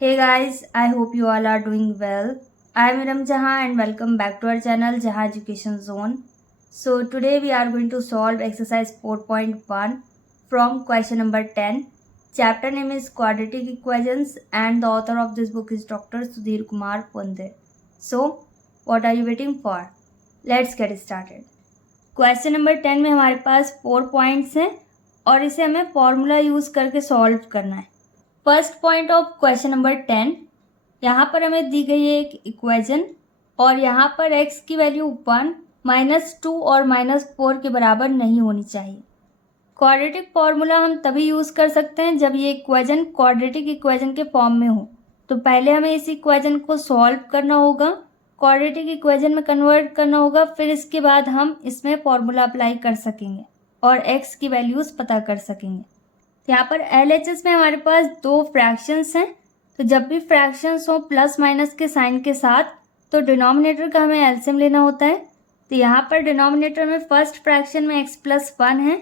Hey guys, I hope you all are doing well. I am Iram Jahan and welcome back to our channel Jahan Education Zone. So today we are going to solve exercise 4.1 from question number 10. Chapter name is Quadratic Equations and the author of this book is Dr. Sudhir Kumar Ponde. So what are you waiting for? Let's get started. Question number 10 में हमारे पास 4 points हैं और इसे हमें formula use करके solve करना है। First point of question number 10, यहाँ पर हमें दी गई है एक इक्वेशन और यहाँ पर x की वैल्यू 1, -2 और -4 के बराबर नहीं होनी चाहिए। क्वाड्रेटिक फॉर्मूला हम तभी यूज़ कर सकते हैं जब ये इक्वेशन क्वाड्रेटिक इक्वेशन के फॉर्म में हो। तो पहले हमें इस इक्वेशन को सॉल्व करना होगा, क्वाड्रेटिक इक्वेशन में कन्वर्ट करना होगा, फिर इसके बाद हम इसमें फॉर्मूला अप्लाई कर सकेंगे और x की वैल्यूज़ पता कर सकेंगे। यहाँ पर LHS में हमारे पास 2 फ्रैक्शंस हैं, तो जब भी फ्रैक्शंस हो प्लस माइनस के साइन के साथ तो डिनोमिनेटर का हमें एलसीएम लेना होता है। तो यहाँ पर डिनोमिनेटर में फर्स्ट फ्रैक्शन में x+1 है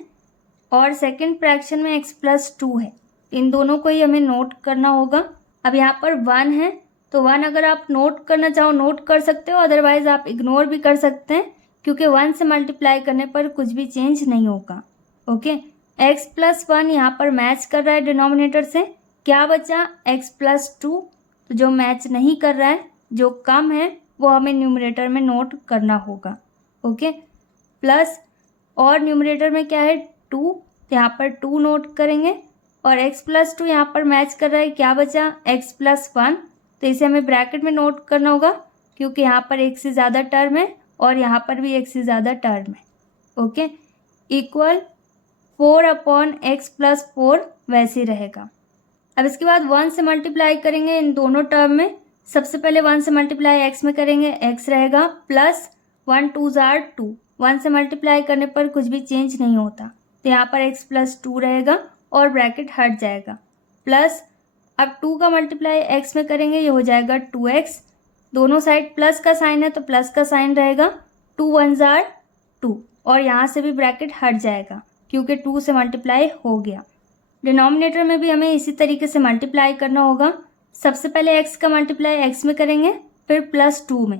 और सेकंड फ्रैक्शन में x+2 है। इन दोनों को ही हमें नोट करना होगा। अब यहाँ पर 1 है तो 1 अगर आप नोट करना चाहो नोट कर सकते हो, अदरवाइज आप इग्नोर भी कर सकते हैं क्योंकि 1 से मल्टीप्लाई करने पर कुछ भी चेंज नहीं होगा। ओके, x+1 यहाँ पर मैच कर रहा है डिनोमिनेटर से। क्या बचा? x+2। तो जो मैच नहीं कर रहा है, जो कम है, वो हमें न्यूमरेटर में नोट करना होगा। ओके, प्लस और न्यूमरेटर में क्या है? 2, तो यहाँ पर 2 नोट करेंगे और x+2 यहाँ पर मैच कर रहा है। क्या बचा? x+1। तो इसे हमें ब्रैकेट में नोट करना होगा क्योंकि यहाँ पर एक से ज़्यादा टर्म है और यहाँ पर भी एक से ज़्यादा टर्म है। ओके, इक्वल 4/x+4 वैसे ही रहेगा। अब इसके बाद 1 से मल्टीप्लाई करेंगे इन दोनों टर्म में। सबसे पहले 1 से मल्टीप्लाई x में करेंगे, x रहेगा प्लस 1 2s are 2। 1 से मल्टीप्लाई करने पर कुछ भी चेंज नहीं होता, तो यहाँ पर x+2 रहेगा और ब्रैकेट हट जाएगा। प्लस अब 2 का मल्टीप्लाई x में करेंगे, ये हो जाएगा 2x। दोनों साइड प्लस का साइन है तो प्लस का साइन रहेगा। 2 1s are 2 और यहाँ से भी ब्रैकेट हट जाएगा क्योंकि 2 से मल्टीप्लाई हो गया। डिनोमिनेटर में भी हमें इसी तरीके से मल्टीप्लाई करना होगा। सबसे पहले x का मल्टीप्लाई x में करेंगे, फिर +2 में।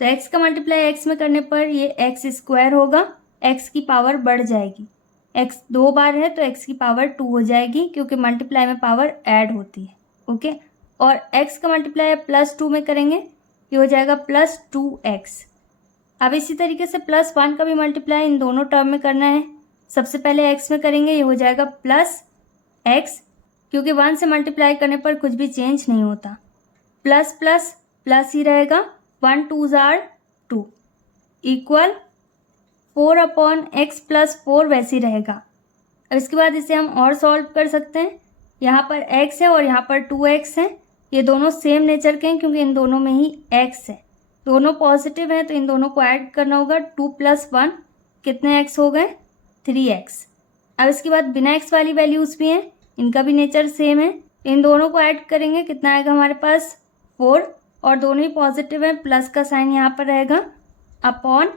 तो x का मल्टीप्लाई x में करने पर ये x² होगा, x की पावर बढ़ जाएगी। x 2 बार है तो x की पावर 2 हो जाएगी क्योंकि मल्टीप्लाई में पावर ऐड होती है। ओके, और x का मल्टीप्लाई +2 में करेंगे, ये हो जाएगा +2x। अब इसी तरीके से +1 का भी मल्टीप्लाई इन दोनों टर्म में करना है। सबसे पहले x में करेंगे, ये हो जाएगा +x क्योंकि 1 से मल्टीप्लाई करने पर कुछ भी चेंज नहीं होता। प्लस प्लस प्लस ही रहेगा, 1 2s are 2 इक्वल 4/x+4 वैसे ही रहेगा। अब इसके बाद इसे हम और सॉल्व कर सकते हैं। यहाँ पर x है और यहाँ पर 2x है। ये दोनों सेम नेचर के हैं क्योंकि इन दोनों में ही x है। दोनों पॉजिटिव हैं तो इन दोनों को ऐड करना होगा। 2 + 1 कितने x हो गए? 3x। अब इसके बाद बिना x वाली वैल्यूज़ भी हैं, इनका भी नेचर सेम है। इन दोनों को ऐड करेंगे, कितना आएगा हमारे पास? 4 और दोनों ही पॉजिटिव हैं, प्लस का साइन यहाँ पर रहेगा अपॉन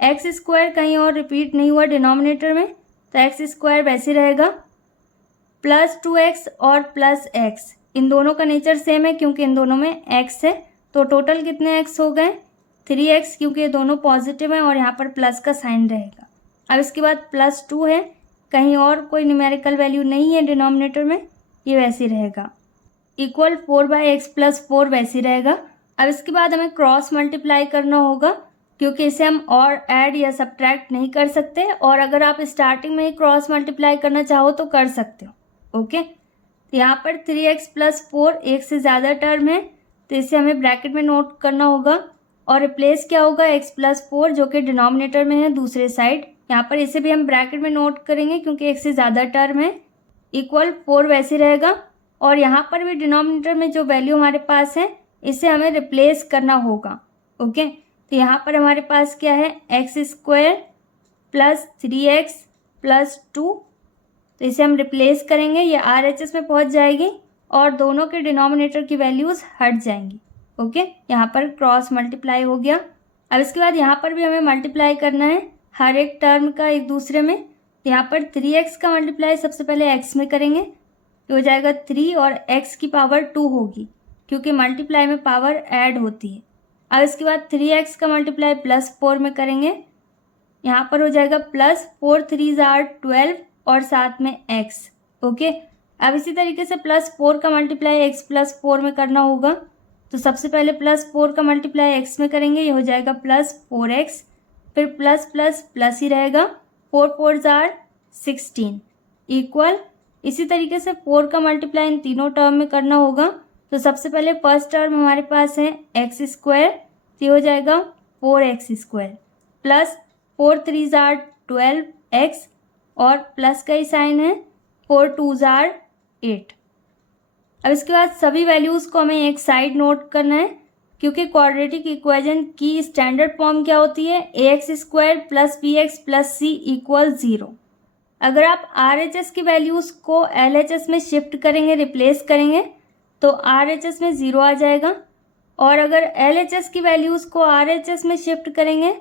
x² कहीं और रिपीट नहीं हुआ डिनोमिनेटर में, तो x² वैसे रहेगा +2x और +x। इन दोनों का नेचर सेम है क्योंकि इन दोनों में x है। तो टोटल कितने x हो गए? 3x क्योंकि ये दोनों पॉजिटिव हैं और यहाँ पर प्लस का साइन रहेगा। अब इसके बाद +2 है, कहीं और कोई न्यूमेरिकल वैल्यू नहीं है डिनोमिनेटर में, ये वैसे ही रहेगा। इक्वल 4/x+4 वैसे ही रहेगा। अब इसके बाद हमें क्रॉस मल्टीप्लाई करना होगा क्योंकि इसे हम और ऐड या सब्ट्रैक्ट नहीं कर सकते, और अगर आप स्टार्टिंग में ही क्रॉस मल्टीप्लाई करना चाहो तो कर सकते हो। ओके, तो यहाँ पर 3x+4 एक से ज़्यादा टर्म है तो इसे हमें ब्रैकेट में नोट करना होगा और रिप्लेस क्या होगा? x+4 जो कि डिनोमिनेटर में है दूसरे साइड। यहाँ पर इसे भी हम ब्रैकेट में नोट करेंगे क्योंकि एक से ज़्यादा टर्म है। इक्वल 4 वैसे रहेगा और यहाँ पर भी डिनोमिनेटर में जो वैल्यू हमारे पास है इसे हमें रिप्लेस करना होगा। ओके, तो यहाँ पर हमारे पास क्या है? x² + 3x + 2। तो इसे हम रिप्लेस करेंगे, ये RHS में पहुँच जाएगी और दोनों के डिनोमिनेटर की वैल्यूज़ हट जाएंगी। ओके, यहाँ पर क्रॉस मल्टीप्लाई हो गया। अब इसके बाद यहाँ पर भी हमें मल्टीप्लाई करना है हर एक टर्म का एक दूसरे में। यहाँ पर 3x का मल्टीप्लाई सबसे पहले x में करेंगे, ये हो जाएगा 3 और x की पावर 2 होगी क्योंकि मल्टीप्लाई में पावर ऐड होती है। अब इसके बाद 3x का मल्टीप्लाई +4 में करेंगे, यहाँ पर हो जाएगा +4 3 12 और साथ में x। ओके, अब इसी तरीके से +4 का मल्टीप्लाई x +4 में करना होगा। तो सबसे पहले +4 का मल्टीप्लाई x में करेंगे, ये हो जाएगा +4x, फिर प्लस प्लस प्लस ही रहेगा, 4 4 16 इक्वल। इसी तरीके से 4 का मल्टीप्लाई इन तीनों टर्म में करना होगा। तो सबसे पहले फर्स्ट टर्म हमारे पास है x स्क्वायर, तो ये हो जाएगा 4x स्क्वायर, प्लस 4 3 12x और प्लस का ही साइन है, 4 2 8। अब इसके बाद सभी वैल्यूज़ को हमें एक साइड नोट करना है क्योंकि क्वाड्रेटिक इक्वेशन की स्टैंडर्ड फॉर्म क्या होती है, ax square plus bx plus c equal 0। अगर आप RHS की वैल्यूज़ को LHS में शिफ्ट करेंगे, रिप्लेस करेंगे, तो RHS में 0 आ जाएगा, और अगर LHS की वैल्यूज़ को RHS में शिफ्ट करेंगे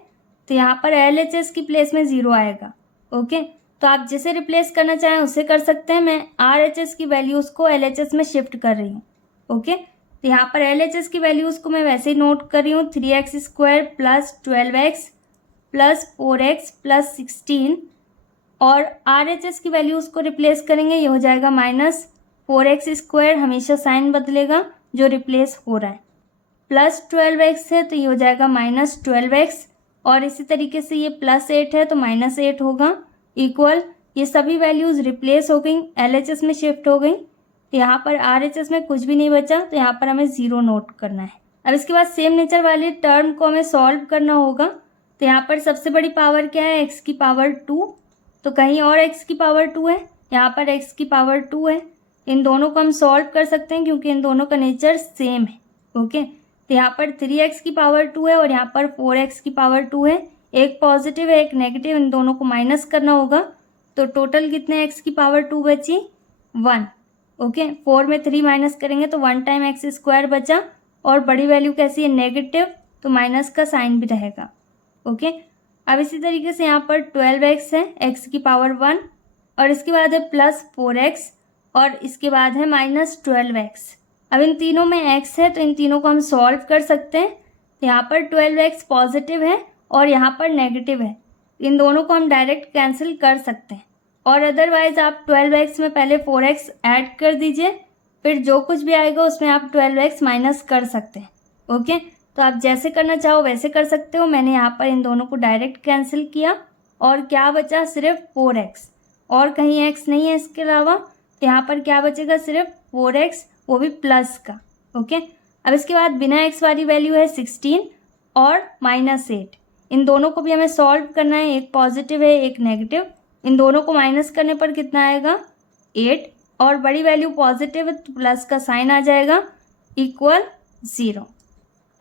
तो यहाँ पर LHS की प्लेस में 0 आएगा। ओके, तो आप जिसे रिप्लेस करना चाहें उसे कर सकते हैं। मैं RHS की वैल्यूज़ को LHS में शिफ्ट कर रही हूँ। ओके, तो यहाँ पर LHS की वैल्यूज़ को मैं वैसे ही नोट कर रही हूँ, 3x square plus 12x plus 4x plus 16, और RHS की वैल्यूज़ को रिप्लेस करेंगे, ये हो जाएगा -4x स्क्वायर, हमेशा साइन बदलेगा जो रिप्लेस हो रहा है, प्लस 12x है तो ये हो जाएगा -12x, और इसी तरीके से ये +8 है तो -8 होगा, इक्वल। ये सभी वैल्यूज़ रिप्लेस हो गई, LHS में शिफ्ट हो गई। तो यहाँ पर RHS में कुछ भी नहीं बचा, तो यहाँ पर हमें 0 नोट करना है। अब इसके बाद सेम नेचर वाले टर्म को हमें सॉल्व करना होगा। तो यहाँ पर सबसे बड़ी पावर क्या है, x की पावर 2, तो कहीं और x की पावर 2 है, यहाँ पर x की पावर 2 है। इन दोनों को हम सॉल्व कर सकते हैं क्योंकि इन दोनों का नेचर सेम है। ओके, तो यहाँ पर 3x की पावर 2 है और यहाँ पर 4x की पावर 2 है, एक पॉजिटिव है एक नेगेटिव, इन दोनों को माइनस करना होगा। तो टोटल कितने x की पावर 2 बची, 1। ओके, 4 में 3 माइनस करेंगे तो 1 टाइम एक्स स्क्वायर बचा, और बड़ी वैल्यू कैसी है, नेगेटिव, तो माइनस का साइन भी रहेगा। ओके, अब इसी तरीके से यहाँ पर 12x है, x की पावर 1, और इसके बाद है +4x, और इसके बाद है -12x। अब इन तीनों में x है तो इन तीनों को हम सॉल्व कर सकते हैं। तो यहाँ पर 12x पॉजिटिव है और यहाँ पर नेगेटिव है, इन दोनों को हम डायरेक्ट कैंसिल कर सकते हैं, और अदरवाइज़ आप 12x में पहले 4x ऐड कर दीजिए, फिर जो कुछ भी आएगा उसमें आप 12x माइनस कर सकते हैं। ओके, तो आप जैसे करना चाहो वैसे कर सकते हो। मैंने यहाँ पर इन दोनों को डायरेक्ट कैंसिल किया, और क्या बचा, सिर्फ 4x, और कहीं x नहीं है इसके अलावा। तो यहाँ पर क्या बचेगा, सिर्फ 4x, वो भी प्लस का। ओके, अब इसके बाद बिना x वाली वैल्यू है 16 और -8, इन दोनों को भी हमें सॉल्व करना है, एक पॉजिटिव है एक नेगेटिव, इन दोनों को माइनस करने पर कितना आएगा, 8, और बड़ी वैल्यू पॉजिटिव है तो प्लस का साइन आ जाएगा, इक्वल 0।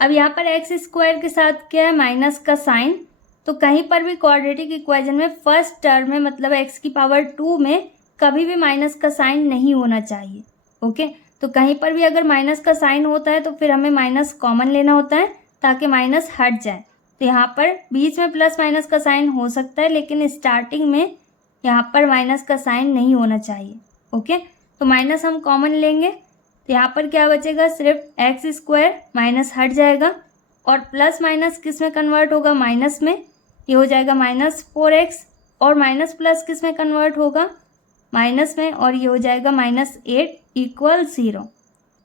अब यहाँ पर एक्स स्क्वायर के साथ क्या है, माइनस का साइन। तो कहीं पर भी क्वाड्रेटिक इक्वेशन में फर्स्ट टर्म में, मतलब x की पावर 2 में कभी भी माइनस का साइन नहीं होना चाहिए। ओके, तो कहीं पर भी अगर माइनस का साइन होता है तो फिर हमें माइनस कॉमन लेना होता है ताकि माइनस हट जाए। तो यहाँ पर बीच में प्लस माइनस का साइन हो सकता है, लेकिन स्टार्टिंग में यहाँ पर माइनस का साइन नहीं होना चाहिए। ओके, तो माइनस हम कॉमन लेंगे, तो यहाँ पर क्या बचेगा, सिर्फ एक्स स्क्वायर, माइनस हट जाएगा, और प्लस माइनस किस में कन्वर्ट होगा, माइनस में, ये हो जाएगा -4x, और माइनस प्लस किस में कन्वर्ट होगा, माइनस में, और ये हो जाएगा -8 इक्वल 0।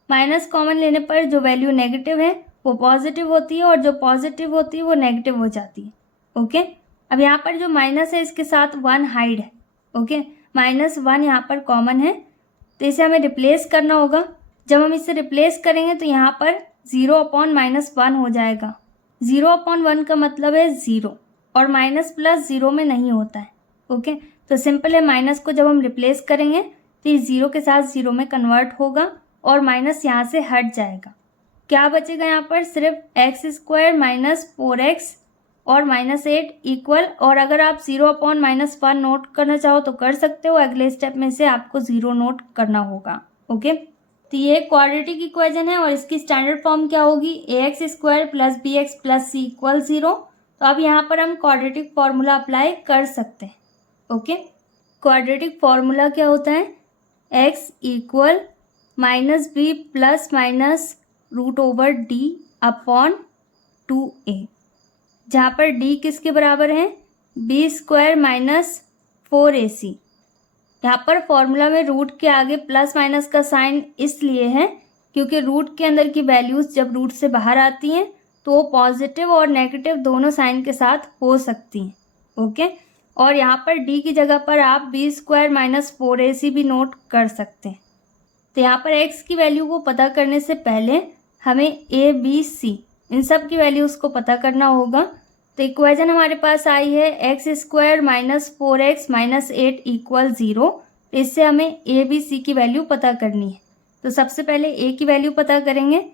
माइनस कॉमन लेने पर जो वैल्यू नेगेटिव है वो पॉजिटिव होती है, और जो पॉजिटिव होती है वो नेगेटिव हो जाती है। ओके, अब यहाँ पर जो माइनस है इसके साथ 1 हाइड है। ओके, -1 यहाँ पर कॉमन है, तो इसे हमें रिप्लेस करना होगा। जब हम इसे रिप्लेस करेंगे तो यहाँ पर 0/-1 हो जाएगा। 0/1 का मतलब है 0, और माइनस प्लस 0 में नहीं होता है। ओके, तो सिंपल है, माइनस को जब हम रिप्लेस करेंगे तो ये 0 के साथ 0 में कन्वर्ट होगा, और माइनस यहाँ से हट जाएगा। क्या बचेगा यहाँ पर, सिर्फ एक्स स्क्वायर -4x और -8 इक्वल, और अगर आप 0/-1 नोट करना चाहो तो कर सकते हो, अगले स्टेप में से आपको 0 नोट करना होगा। ओके, तो ये क्वाड्रेटिक इक्वेशन है, और इसकी स्टैंडर्ड फॉर्म क्या होगी, ax square plus bx plus c equal 0। तो अब यहाँ पर हम क्वाड्रेटिक फार्मूला अप्लाई कर सकते हैं। ओके, क्वाड्रेटिक फार्मूला क्या होता है, X equal minus B plus minus root over D upon 2a, जहाँ पर d किसके बराबर है, बी स्क्वायर माइनस 4ac। यहाँ पर फॉर्मूला में रूट के आगे प्लस माइनस का साइन इसलिए है क्योंकि रूट के अंदर की वैल्यूज़ जब रूट से बाहर आती हैं तो वो पॉजिटिव और नेगेटिव दोनों साइन के साथ हो सकती हैं। ओके, और यहाँ पर d की जगह पर आप बी स्क्वायर माइनस 4ac भी नोट कर सकते हैं। तो यहाँ पर x की वैल्यू को पता करने से पहले हमें a b c इन सब की वैल्यूज़ को पता करना होगा। तो इक्वेशन हमारे पास आई है x square minus 4x minus 8 equal 0। इससे हमें a b c की वैल्यू पता करनी है। तो सबसे पहले a की वैल्यू पता करेंगे।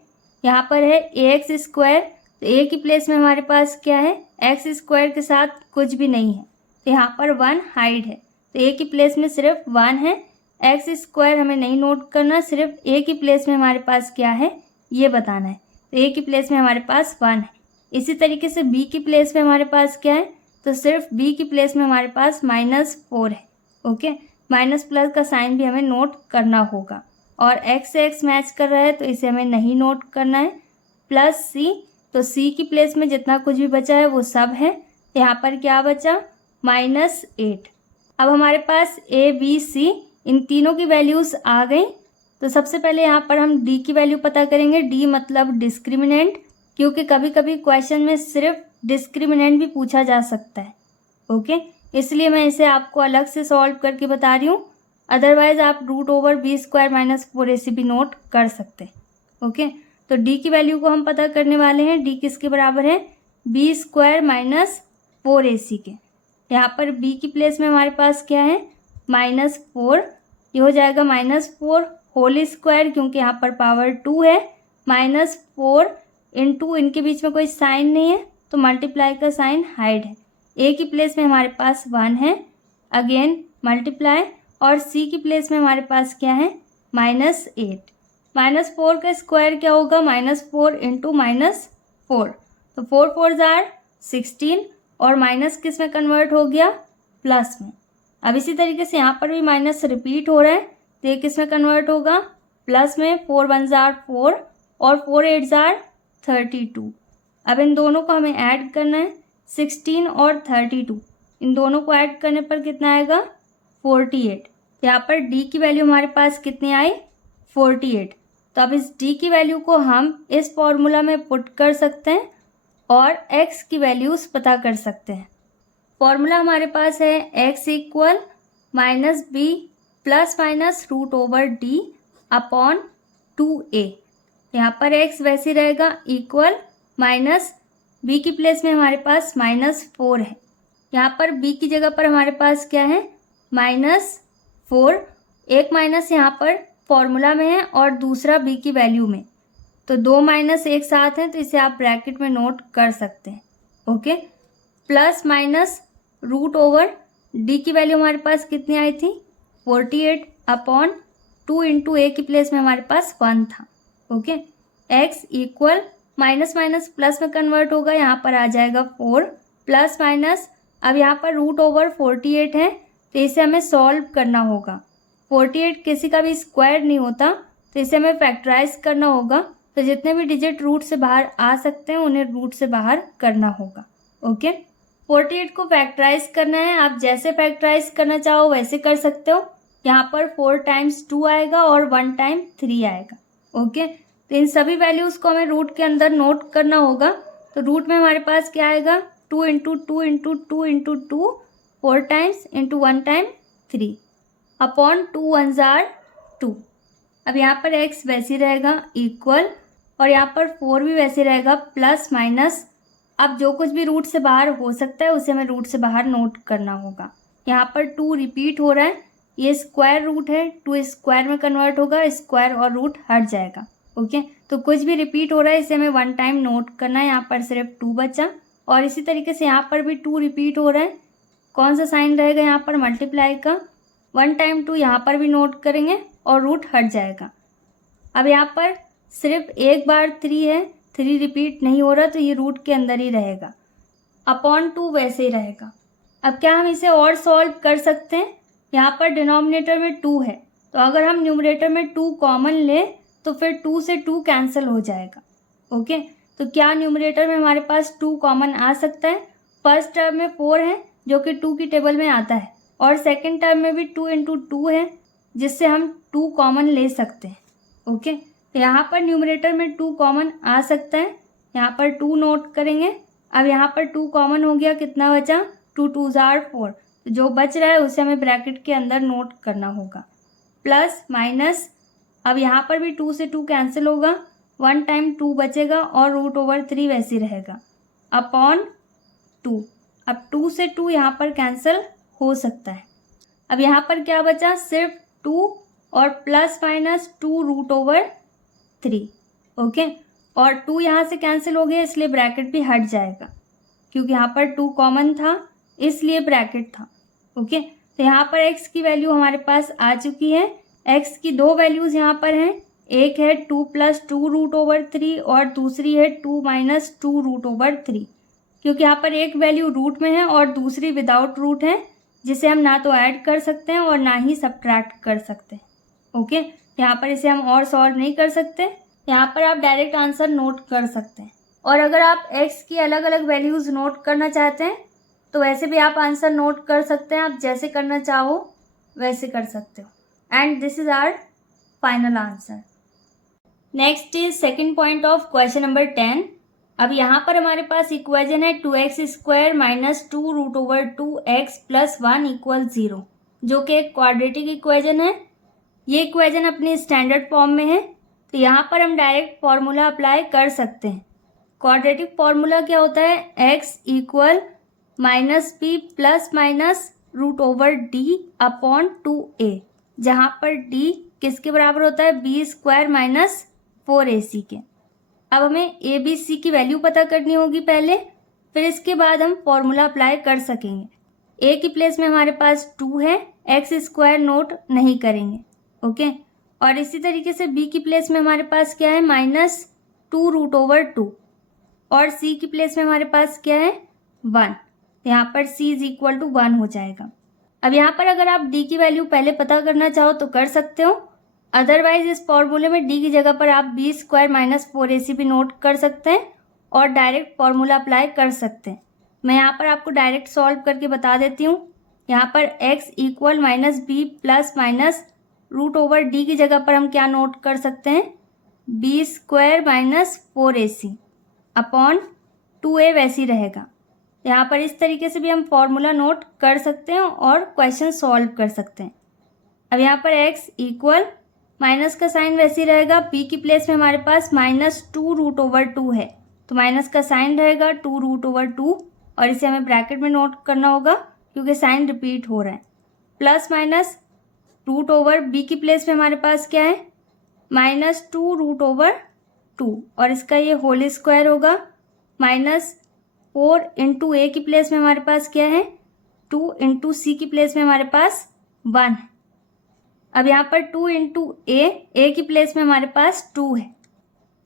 यहाँ पर है ax स्क्वायर, तो a की प्लेस में हमारे पास क्या है, x स्क्वायर के साथ कुछ भी नहीं है, तो यहाँ पर 1 हाइड है, तो a की प्लेस में सिर्फ 1 है। एक्स स्क्वायर हमें नहीं नोट करना, सिर्फ a की प्लेस में हमारे पास क्या है ये बताना है। तो a की प्लेस में हमारे पास 1 है। इसी तरीके से b की प्लेस में हमारे पास क्या है, तो सिर्फ b की प्लेस में हमारे पास -4 है। ओके, माइनस प्लस का साइन भी हमें नोट करना होगा और x से x मैच कर रहा है तो इसे हमें नहीं नोट करना है। प्लस c, तो c की प्लेस में जितना कुछ भी बचा है वो सब है। यहाँ पर क्या बचा, -8। अब हमारे पास a b c इन तीनों की वैल्यूज़ आ गई। तो सबसे पहले यहाँ पर हम d की वैल्यू पता करेंगे। d मतलब डिस्क्रिमिनेंट, क्योंकि कभी कभी क्वेश्चन में सिर्फ डिस्क्रिमिनेंट भी पूछा जा सकता है। ओके, इसलिए मैं इसे आपको अलग से सॉल्व करके बता रही हूँ। अदरवाइज आप root over B square minus 4ac भी नोट कर सकते हैं। ओके, तो d की वैल्यू को हम पता करने वाले हैं। d किसके बराबर है, बी स्क्वायर माइनस 4ac के। यहाँ पर b की प्लेस में हमारे पास क्या है, -4, ये हो जाएगा -4 होल स्क्वायर, क्योंकि यहाँ पर पावर 2 है। -4 इंटू, इनके बीच में कोई साइन नहीं है तो मल्टीप्लाई का साइन हाइड है। a की प्लेस में हमारे पास 1 है, अगेन मल्टीप्लाई, और c की प्लेस में हमारे पास क्या है, -8। -4 का स्क्वायर क्या होगा, -4 इंटू -4, तो 4 4 16, और माइनस किस में कन्वर्ट हो गया, प्लस में। अब इसी तरीके से यहाँ पर भी माइनस रिपीट हो रहा है, तो ये किस में कन्वर्ट होगा, प्लस में। 4 1 4 और 4 8 32। अब इन दोनों को हमें ऐड करना है, 16 और 32, इन दोनों को ऐड करने पर कितना आएगा, 48। यहाँ पर d की वैल्यू हमारे पास कितनी आई, 48। तो अब इस d की वैल्यू को हम इस फॉर्मूला में पुट कर सकते हैं और x की वैल्यूज़ पता कर सकते हैं। फॉर्मूला हमारे पास है x equal minus B plus minus root over D upon 2a। यहाँ पर x वैसे रहेगा, इक्वल माइनस b की प्लेस में हमारे पास -4 है। यहाँ पर b की जगह पर हमारे पास क्या है, -4। एक माइनस यहाँ पर फॉर्मूला में है और दूसरा b की वैल्यू में, तो 2 माइनस एक साथ हैं, तो इसे आप ब्रैकेट में नोट कर सकते हैं। Okay, plus minus root over D की वैल्यू हमारे पास कितनी आई थी, 48 अपॉन 2 इंटू ए की प्लेस में हमारे पास 1 था। Okay, x equal minus minus plus में कन्वर्ट होगा, यहाँ पर आ जाएगा 4 प्लस माइनस। अब यहाँ पर रूट ओवर 48 है, तो इसे हमें सॉल्व करना होगा। 48 किसी का भी स्क्वायर नहीं होता, तो इसे हमें फैक्टराइज करना होगा। तो जितने भी डिजिट रूट से बाहर आ सकते हैं उन्हें रूट से बाहर करना होगा। ओके, 48 को फैक्टराइज करना है, आप जैसे फैक्टराइज करना चाहो वैसे कर सकते हो। यहाँ पर 4 टाइम्स 2 आएगा और 1 टाइम 3 आएगा। ओके, तो इन सभी वैल्यूज़ को हमें रूट के अंदर नोट करना होगा। तो रूट में हमारे पास क्या आएगा, 2 into 2 into 2 into 2, 4 times into 1 time 3 upon 2 1 2। अब यहाँ पर x वैसे रहेगा इक्वल, और यहाँ पर 4 भी वैसे रहेगा, प्लस माइनस। अब जो कुछ भी रूट से बाहर हो सकता है उसे हमें रूट से बाहर नोट करना होगा। यहाँ पर 2 रिपीट हो रहा है, ये स्क्वायर रूट है, 2 स्क्वायर में कन्वर्ट होगा, स्क्वायर और रूट हट जाएगा। ओके, तो कुछ भी रिपीट हो रहा है इसे हमें 1 टाइम नोट करना है। यहाँ पर सिर्फ 2 बचा, और इसी तरीके से यहाँ पर भी 2 रिपीट हो रहा है। कौन सा साइन रहेगा यहाँ पर, मल्टीप्लाई का। 1 टाइम 2 यहाँ पर भी नोट करेंगे और रूट हट जाएगा। अब यहाँ पर सिर्फ एक बार 3 है, 3 रिपीट नहीं हो रहा, तो ये रूट के अंदर ही रहेगा। अपॉन 2 वैसे ही रहेगा। अब क्या हम इसे और सॉल्व कर सकते हैं, यहाँ पर डिनोमिनेटर में 2 है, तो अगर हम न्यूमरेटर में 2 कॉमन लें तो फिर 2 से 2 कैंसिल हो जाएगा। ओके, तो क्या न्यूमरेटर में हमारे पास 2 कॉमन आ सकता है? फर्स्ट टर्म में 4 है जो कि 2 की टेबल में आता है, और सेकेंड टर्म में भी 2 इंटू 2 है जिससे हम 2 कॉमन ले सकते हैं। ओके, तो यहाँ पर न्यूमरेटर में 2 कॉमन आ सकता है, यहाँ पर 2 नोट करेंगे। अब यहाँ पर 2 कॉमन हो गया, कितना बचा? 2 2 जार 4, तो जो बच रहा है उसे हमें ब्रैकेट के अंदर नोट करना होगा। प्लस माइनस, अब यहाँ पर भी 2 से 2 कैंसिल होगा, 1 टाइम 2 बचेगा और √3 वैसे ही रहेगा, अपॉन 2। अब 2 से 2 यहाँ पर कैंसिल हो सकता है। अब यहाँ पर क्या बचा? सिर्फ 2 और प्लस माइनस 2√3। ओके, और 2 यहाँ से कैंसिल हो गया इसलिए ब्रैकेट भी हट जाएगा, क्योंकि यहाँ पर 2 कॉमन था इसलिए ब्रैकेट था। ओके, तो यहाँ पर x की वैल्यू हमारे पास आ चुकी है। x की 2 वैल्यूज़ यहाँ पर हैं, एक है 2 + 2√3 और दूसरी है 2 - 2√3, क्योंकि यहाँ पर एक वैल्यू रूट में है और दूसरी विदाउट रूट है, जिसे हम ना तो ऐड कर सकते हैं और ना ही सब्ट्रैक्ट कर सकते हैं। ओके, यहाँ पर इसे हम और सॉल्व नहीं कर सकते, यहाँ पर आप डायरेक्ट आंसर नोट कर सकते हैं। और अगर आप x की अलग अलग वैल्यूज़ नोट करना चाहते हैं तो वैसे भी आप आंसर नोट कर सकते हैं, आप जैसे करना चाहो वैसे कर सकते हो। And this is our final answer. Next is second point of question number 10। अब यहाँ पर हमारे पास इक्वेशन है 2x² - 2√2x + 1 = 0, जो कि एक क्वाड्रेटिक इक्वेशन है। ये इक्वेशन अपनी स्टैंडर्ड फॉर्म में है, तो यहाँ पर हम डायरेक्ट फॉर्मूला अप्लाई कर सकते हैं। क्वाड्रेटिक फॉर्मूला क्या होता है? x = -b ± √d upon 2a, जहाँ पर d किसके बराबर होता है? b² - 4ac के। अब हमें a b c की वैल्यू पता करनी होगी पहले, फिर इसके बाद हम फॉर्मूला अप्लाई कर सकेंगे। a की प्लेस में हमारे पास 2 है, x² नोट नहीं करेंगे। ओके, और इसी तरीके से b की प्लेस में हमारे पास क्या है? -2√2, और c की प्लेस में हमारे पास क्या है? 1। यहाँ पर c = 1 हो जाएगा। अब यहाँ पर अगर आप d की वैल्यू पहले पता करना चाहो तो कर सकते हो, अदरवाइज इस फॉर्मूले में d की जगह पर आप b² - 4ac भी नोट कर सकते हैं और डायरेक्ट फॉर्मूला अप्लाई कर सकते हैं। मैं यहाँ पर आपको डायरेक्ट सॉल्व करके बता देती हूँ। यहाँ पर x = -b ± √d की जगह पर हम क्या नोट कर सकते हैं? b² - 4ac अपॉन 2a वैसे ही रहेगा। यहाँ पर इस तरीके से भी हम फॉर्मूला नोट कर सकते हैं और क्वेश्चन सॉल्व कर सकते हैं। अब यहाँ पर x = माइनस का साइन वैसे ही रहेगा, b की प्लेस में हमारे पास -2√2 है, तो माइनस का साइन रहेगा 2√2, और इसे हमें ब्रैकेट में नोट करना होगा क्योंकि साइन रिपीट हो रहा है। प्लस माइनस √b की प्लेस में हमारे पास क्या है? -2√2, और इसका ये होल स्क्वायर होगा। -4 इंटू a की प्लेस में हमारे पास क्या है? 2 इंटू c की प्लेस में हमारे पास 1 है। अब यहाँ पर 2 इंटू a की प्लेस में हमारे पास 2 है।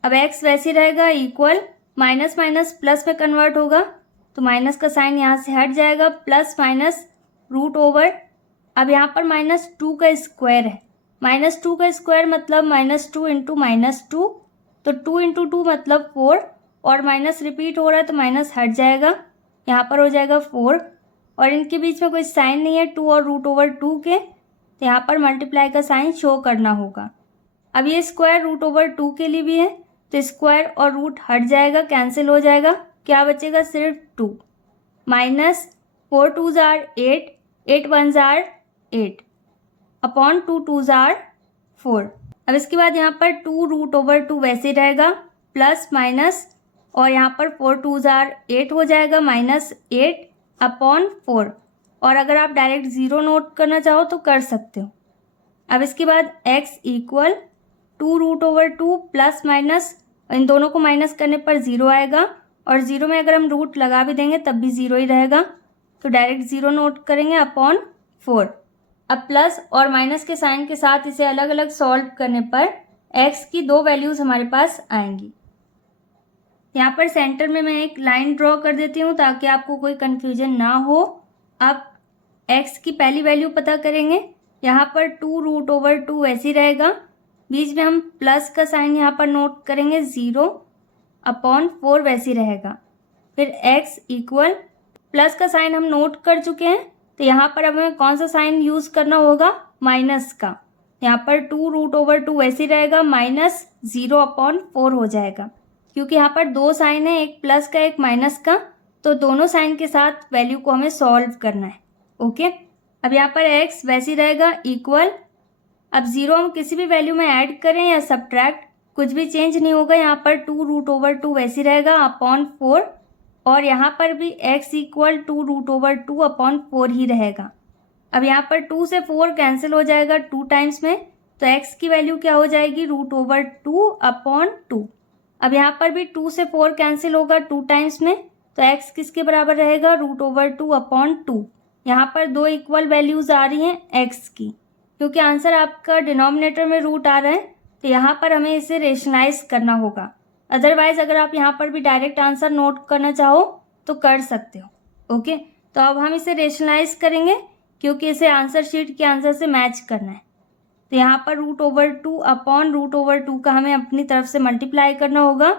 अब x वैसे ही रहेगा, इक्वल माइनस माइनस प्लस में कन्वर्ट होगा, तो माइनस का साइन यहाँ से हट जाएगा, प्लस माइनस √। अब यहाँ पर -2 का स्क्वायर है, -2 का स्क्वायर मतलब -2 इंटू -2, तो 2 इंटू 2 मतलब 4, और माइनस रिपीट हो रहा है तो माइनस हट जाएगा, यहाँ पर हो जाएगा 4, और इनके बीच में कोई साइन नहीं है 2 और √2 के, तो यहाँ पर मल्टीप्लाई का साइन शो करना होगा। अब ये स्क्वायर √2 के लिए भी है, तो स्क्वायर और रूट हट जाएगा, कैंसिल हो जाएगा, क्या बचेगा? सिर्फ 2। -4 2 जार 8, 8 1 जार 8 अपॉन 2 2 जार 4। अब इसके बाद यहाँ पर 2√2 वैसे ही रहेगा, प्लस माइनस, और यहाँ पर 4 2 जार 8 हो जाएगा, -8 अपॉन 4, और अगर आप डायरेक्ट 0 नोट करना चाहो तो कर सकते हो। अब इसके बाद x = 2√2 प्लस माइनस, इन दोनों को माइनस करने पर 0 आएगा, और 0 में अगर हम रूट लगा भी देंगे तब भी 0 ही रहेगा, तो डायरेक्ट 0 नोट करेंगे अपॉन 4। अब प्लस और माइनस के साइन के साथ इसे अलग अलग सॉल्व करने पर x की 2 वैल्यूज़ हमारे पास आएंगी। यहाँ पर सेंटर में मैं एक लाइन ड्रॉ कर देती हूँ ताकि आपको कोई कन्फ्यूजन ना हो। अब x की पहली वैल्यू पता करेंगे, यहाँ पर 2√/2 वैसे ही रहेगा। बीच में हम प्लस का साइन यहाँ पर नोट करेंगे, 0/4 वैसे ही रहेगा। फिर x इक्वल, प्लस का साइन हम नोट कर चुके हैं, तो यहाँ पर अब हमें कौन सा साइन यूज़ करना होगा, माइनस का। यहाँ पर 2√/2 वैसे ही रहेगा, माइनस 0/4 हो जाएगा। क्योंकि यहाँ पर दो साइन है, एक प्लस का एक माइनस का, तो दोनों साइन के साथ वैल्यू को हमें सॉल्व करना है। ओके, अब यहाँ पर x वैसे ही रहेगा इक्वल, अब 0 हम किसी भी वैल्यू में ऐड करें या सब्ट्रैक्ट, कुछ भी चेंज नहीं होगा। यहाँ पर 2√/2 वैसे ही रहेगा अपॉन 4, और यहाँ पर भी x इक्वल 2√/2/4 ही रहेगा। अब यहाँ पर 2 से 4 कैंसिल हो जाएगा 2 टाइम्स में, तो x की वैल्यू क्या हो जाएगी, √2/2। अब यहाँ पर भी 2 से 4 कैंसिल होगा 2 टाइम्स में, तो x किसके बराबर रहेगा, √2/2। यहाँ पर दो इक्वल वैल्यूज आ रही हैं x की, क्योंकि आंसर आपका डिनोमिनेटर में रूट आ रहा है, तो यहाँ पर हमें इसे रेशनलाइज करना होगा। अदरवाइज अगर आप यहाँ पर भी डायरेक्ट आंसर नोट करना चाहो तो कर सकते हो। ओके, तो अब हम इसे रेशनलाइज करेंगे, क्योंकि इसे आंसर शीट के आंसर से मैच करना है। तो यहाँ पर √2 अपॉन √2 का हमें अपनी तरफ से मल्टीप्लाई करना होगा,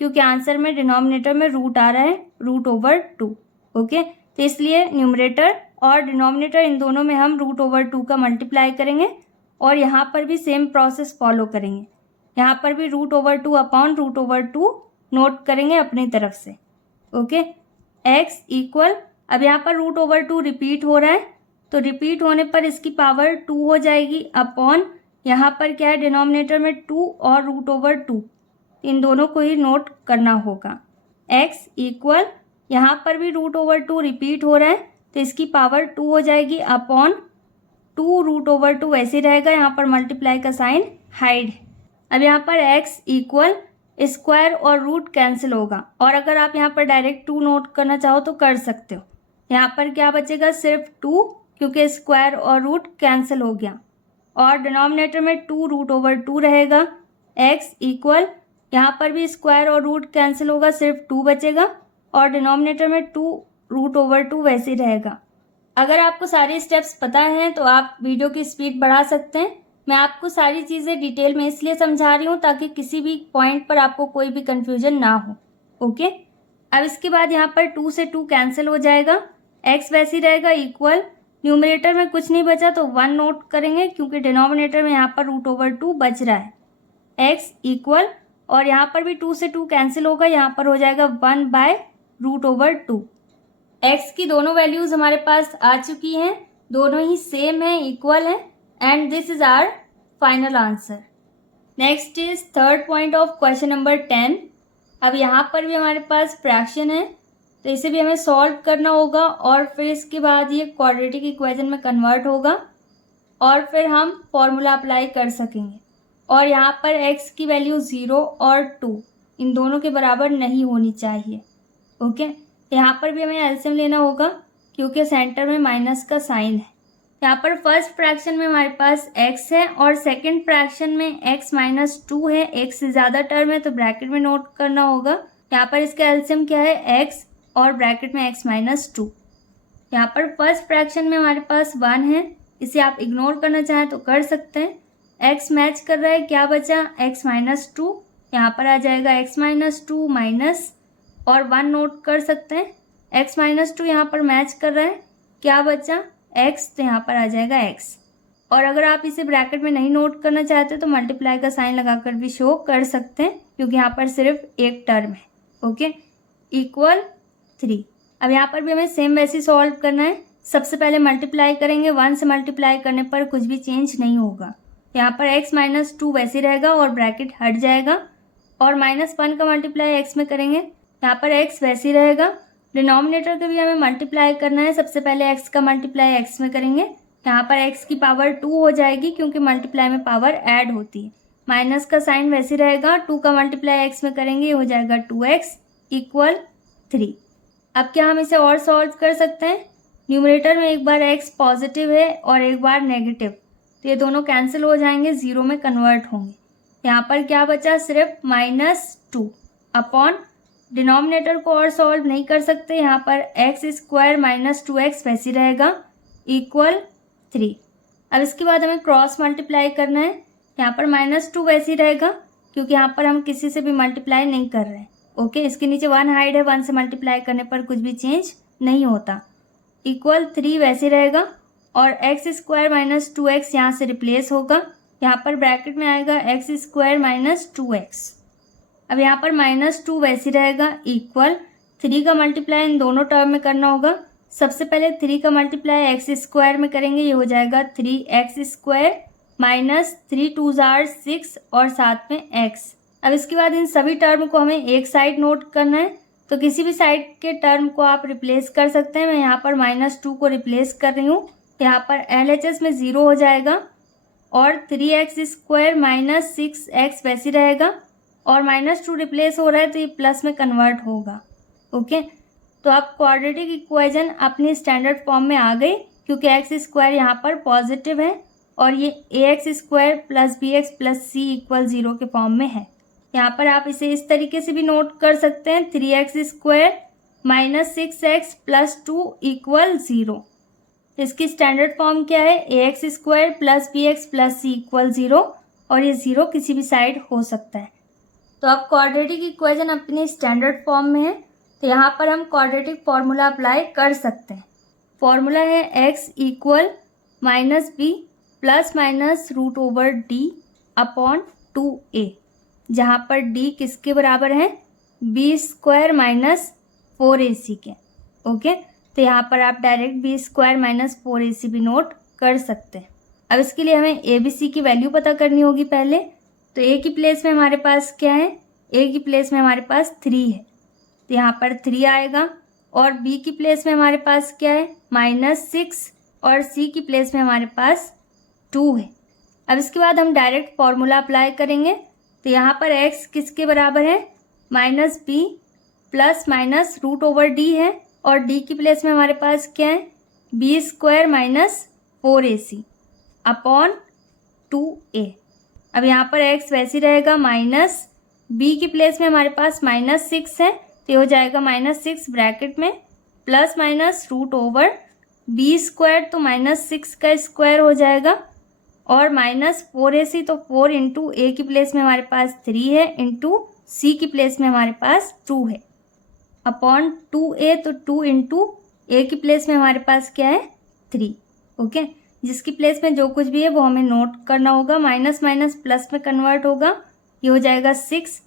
क्योंकि आंसर में डिनोमिनेटर में रूट आ रहा है, √2। ओके, तो इसलिए न्यूमरेटर और डिनोमिनेटर इन दोनों में हम √2 का मल्टीप्लाई करेंगे, और यहाँ पर भी सेम प्रोसेस फॉलो करेंगे। यहाँ पर भी √2 अपॉन √2 नोट करेंगे अपनी तरफ से। ओके, x इक्वल, अब यहाँ पर √2 रिपीट हो रहा है, तो रिपीट होने पर इसकी पावर 2 हो जाएगी अपॉन, यहाँ पर क्या है डिनोमिनेटर में 2 और √2, इन दोनों को ही नोट करना होगा। x इक्वल, यहाँ पर भी √2 रिपीट हो रहा है, तो इसकी पावर 2 हो जाएगी अपॉन 2√2 वैसे ही रहेगा। यहाँ पर मल्टीप्लाई का साइन हाइड है। अब यहाँ पर x इक्वल, स्क्वायर और रूट कैंसिल होगा, और अगर आप यहाँ पर डायरेक्ट 2 नोट करना चाहो तो कर सकते हो। यहाँ पर क्या बचेगा, सिर्फ 2, क्योंकि स्क्वायर और रूट कैंसिल हो गया, और डिनोमिनेटर में 2√2 रहेगा। x इक्वल, यहाँ पर भी स्क्वायर और रूट कैंसिल होगा, सिर्फ 2 बचेगा, और डिनोमिनेटर में 2√2 वैसे ही रहेगा। अगर आपको सारे स्टेप्स पता हैं तो आप वीडियो की स्पीड बढ़ा सकते हैं। मैं आपको सारी चीज़ें डिटेल में इसलिए समझा रही हूँ ताकि किसी भी पॉइंट पर आपको कोई भी कन्फ्यूजन ना हो। ओके, अब इसके बाद यहाँ पर 2 से 2 कैंसिल हो जाएगा, x वैसे ही रहेगा इक्वल, न्यूमरेटर में कुछ नहीं बचा तो 1 नोट करेंगे, क्योंकि डिनोमिनेटर में यहाँ पर √2 बच रहा है। x इक्वल, और यहाँ पर भी 2 से 2 कैंसिल होगा, यहाँ पर हो जाएगा 1/√2। x की दोनों वैल्यूज हमारे पास आ चुकी हैं, दोनों ही सेम है, इक्वल है, and this is our final answer. Next is third point of question number 10। अब यहाँ पर भी हमारे पास फ्रैक्शन है, तो इसे भी हमें सॉल्व करना होगा, और फिर इसके बाद ये क्वाड्रेटिक इक्वेशन में कन्वर्ट होगा, और फिर हम फॉर्मूला अप्लाई कर सकेंगे। और यहाँ पर x की वैल्यू 0 और 2 इन दोनों के बराबर नहीं होनी चाहिए। ओके, यहाँ पर भी हमें एलसीएम लेना होगा, क्योंकि सेंटर में माइनस का साइन है। यहाँ पर फर्स्ट फ्रैक्शन में हमारे पास x है, और सेकंड फ्रैक्शन में x-2 है, एक से ज़्यादा टर्म है तो ब्रैकेट में नोट करना होगा। यहाँ पर इसका एलसीएम क्या है, x और ब्रैकेट में x-2। यहाँ पर फर्स्ट फ्रैक्शन में हमारे पास 1 है, इसे आप इग्नोर करना चाहें तो कर सकते हैं। x मैच कर रहा है, क्या बचा, x-2, यहाँ पर आ जाएगा x-2 माइनस, और 1 नोट कर सकते हैं। x-2 यहाँ पर मैच कर रहा है, क्या बचा, x, तो यहाँ पर आ जाएगा x। और अगर आप इसे ब्रैकेट में नहीं नोट करना चाहते तो मल्टीप्लाई का साइन लगाकर भी शो कर सकते हैं, क्योंकि यहाँ पर सिर्फ एक टर्म है। Okay, equal 3। अब यहाँ पर भी हमें सेम वैसे सॉल्व करना है। सबसे पहले मल्टीप्लाई करेंगे, 1 से मल्टीप्लाई करने पर कुछ भी चेंज नहीं होगा। यहाँ पर x-2 वैसे रहेगा और ब्रैकेट हट जाएगा, और -1 का मल्टीप्लाई x में करेंगे, यहाँ पर x वैसे रहेगा। डिनोमिनेटर का भी हमें मल्टीप्लाई करना है, सबसे पहले x का मल्टीप्लाई x में करेंगे, यहाँ पर x की पावर 2 हो जाएगी, क्योंकि मल्टीप्लाई में पावर ऐड होती है। माइनस का साइन वैसे रहेगा, 2 का मल्टीप्लाई x में करेंगे, ये हो जाएगा 2x इक्वल 3। अब क्या हम इसे और सॉल्व कर सकते हैं, न्यूमरेटर में एक बार x पॉजिटिव है और एक बार नेगेटिव, तो ये दोनों कैंसिल हो जाएंगे, 0 में कन्वर्ट होंगे। यहाँ पर क्या बचा, सिर्फ -2 अपॉन, डिनोमिनेटर को और सॉल्व नहीं कर सकते, यहाँ पर x² -2x वैसे रहेगा इक्वल 3। अब इसके बाद हमें क्रॉस मल्टीप्लाई करना है। यहाँ पर -2 वैसे ही रहेगा क्योंकि यहाँ पर हम किसी से भी मल्टीप्लाई नहीं कर रहे हैं। ओके, इसके नीचे 1 हाइड है, 1 से मल्टीप्लाई करने पर कुछ भी चेंज नहीं होता। इक्वल 3 वैसे रहेगा और x² - 2x यहाँ से रिप्लेस होगा। यहाँ पर ब्रैकेट में आएगा x² - 2x। अब यहाँ पर -2 वैसे रहेगा इक्वल 3 का मल्टीप्लाई इन दोनों टर्म में करना होगा। सबसे पहले 3 का मल्टीप्लाई x² में करेंगे, ये हो जाएगा 3x² माइनस 3 2 6 और साथ में x। अब इसके बाद इन सभी टर्म को हमें एक साइड नोट करना है, तो किसी भी साइड के टर्म को आप रिप्लेस कर सकते हैं। मैं यहाँ पर -2 को रिप्लेस कर रही हूँ, यहाँ पर LHS में 0 हो जाएगा और 3x² - 6x वैसे रहेगा और -2 रिप्लेस हो रहा है तो ये प्लस में कन्वर्ट होगा। ओके, तो आप क्वाड्रेटिक इक्वेशन अपनी स्टैंडर्ड फॉर्म में आ गई क्योंकि x² यहाँ पर पॉजिटिव है और ये ax² + bx + c = 0 के फॉर्म में है। यहाँ पर आप इसे इस तरीके से भी नोट कर सकते हैं, 3x² - 6x + 2 = 0। इसकी स्टैंडर्ड फॉर्म क्या है, ax² + bx + c = 0 और ये 0 किसी भी साइड हो सकता है। तो अब क्वाड्रेटिक इक्वेशन अपनी स्टैंडर्ड फॉर्म में है, तो यहाँ पर हम क्वाड्रेटिक फॉर्मूला अप्लाई कर सकते हैं। फॉर्मूला है x = -b ± √/d upon 2a, जहाँ पर d किसके बराबर है, b² - 4ac के। ओके, तो यहाँ पर आप डायरेक्ट b² - 4ac भी नोट कर सकते हैं। अब इसके लिए हमें abc की वैल्यू पता करनी होगी पहले। तो a की प्लेस में हमारे पास क्या है, a की प्लेस में हमारे पास 3 है, तो यहाँ पर 3 आएगा और b की प्लेस में हमारे पास क्या है, -6 और c की प्लेस में हमारे पास 2 है। अब इसके बाद हम डायरेक्ट फॉर्मूला अप्लाई करेंगे, तो यहाँ पर x किसके बराबर है, -b ± √/d है और d की प्लेस में हमारे पास क्या है, b² - 4ac अपॉन 2a। अब यहाँ पर x वैसे रहेगा, b की प्लेस में हमारे पास -6 है तो ये हो जाएगा -6 ब्रैकेट में ± √/b² तो -6 का स्क्वायर हो जाएगा और -4ac तो 4 इंटू a की प्लेस में हमारे पास 3 है इंटू c की प्लेस में हमारे पास 2 है अपॉन 2a तो 2 इंटू a की प्लेस में हमारे पास क्या है, 3। ओके, जिसकी प्लेस में जो कुछ भी है वो हमें नोट करना होगा। माइनस माइनस प्लस में कन्वर्ट होगा, ये हो जाएगा 6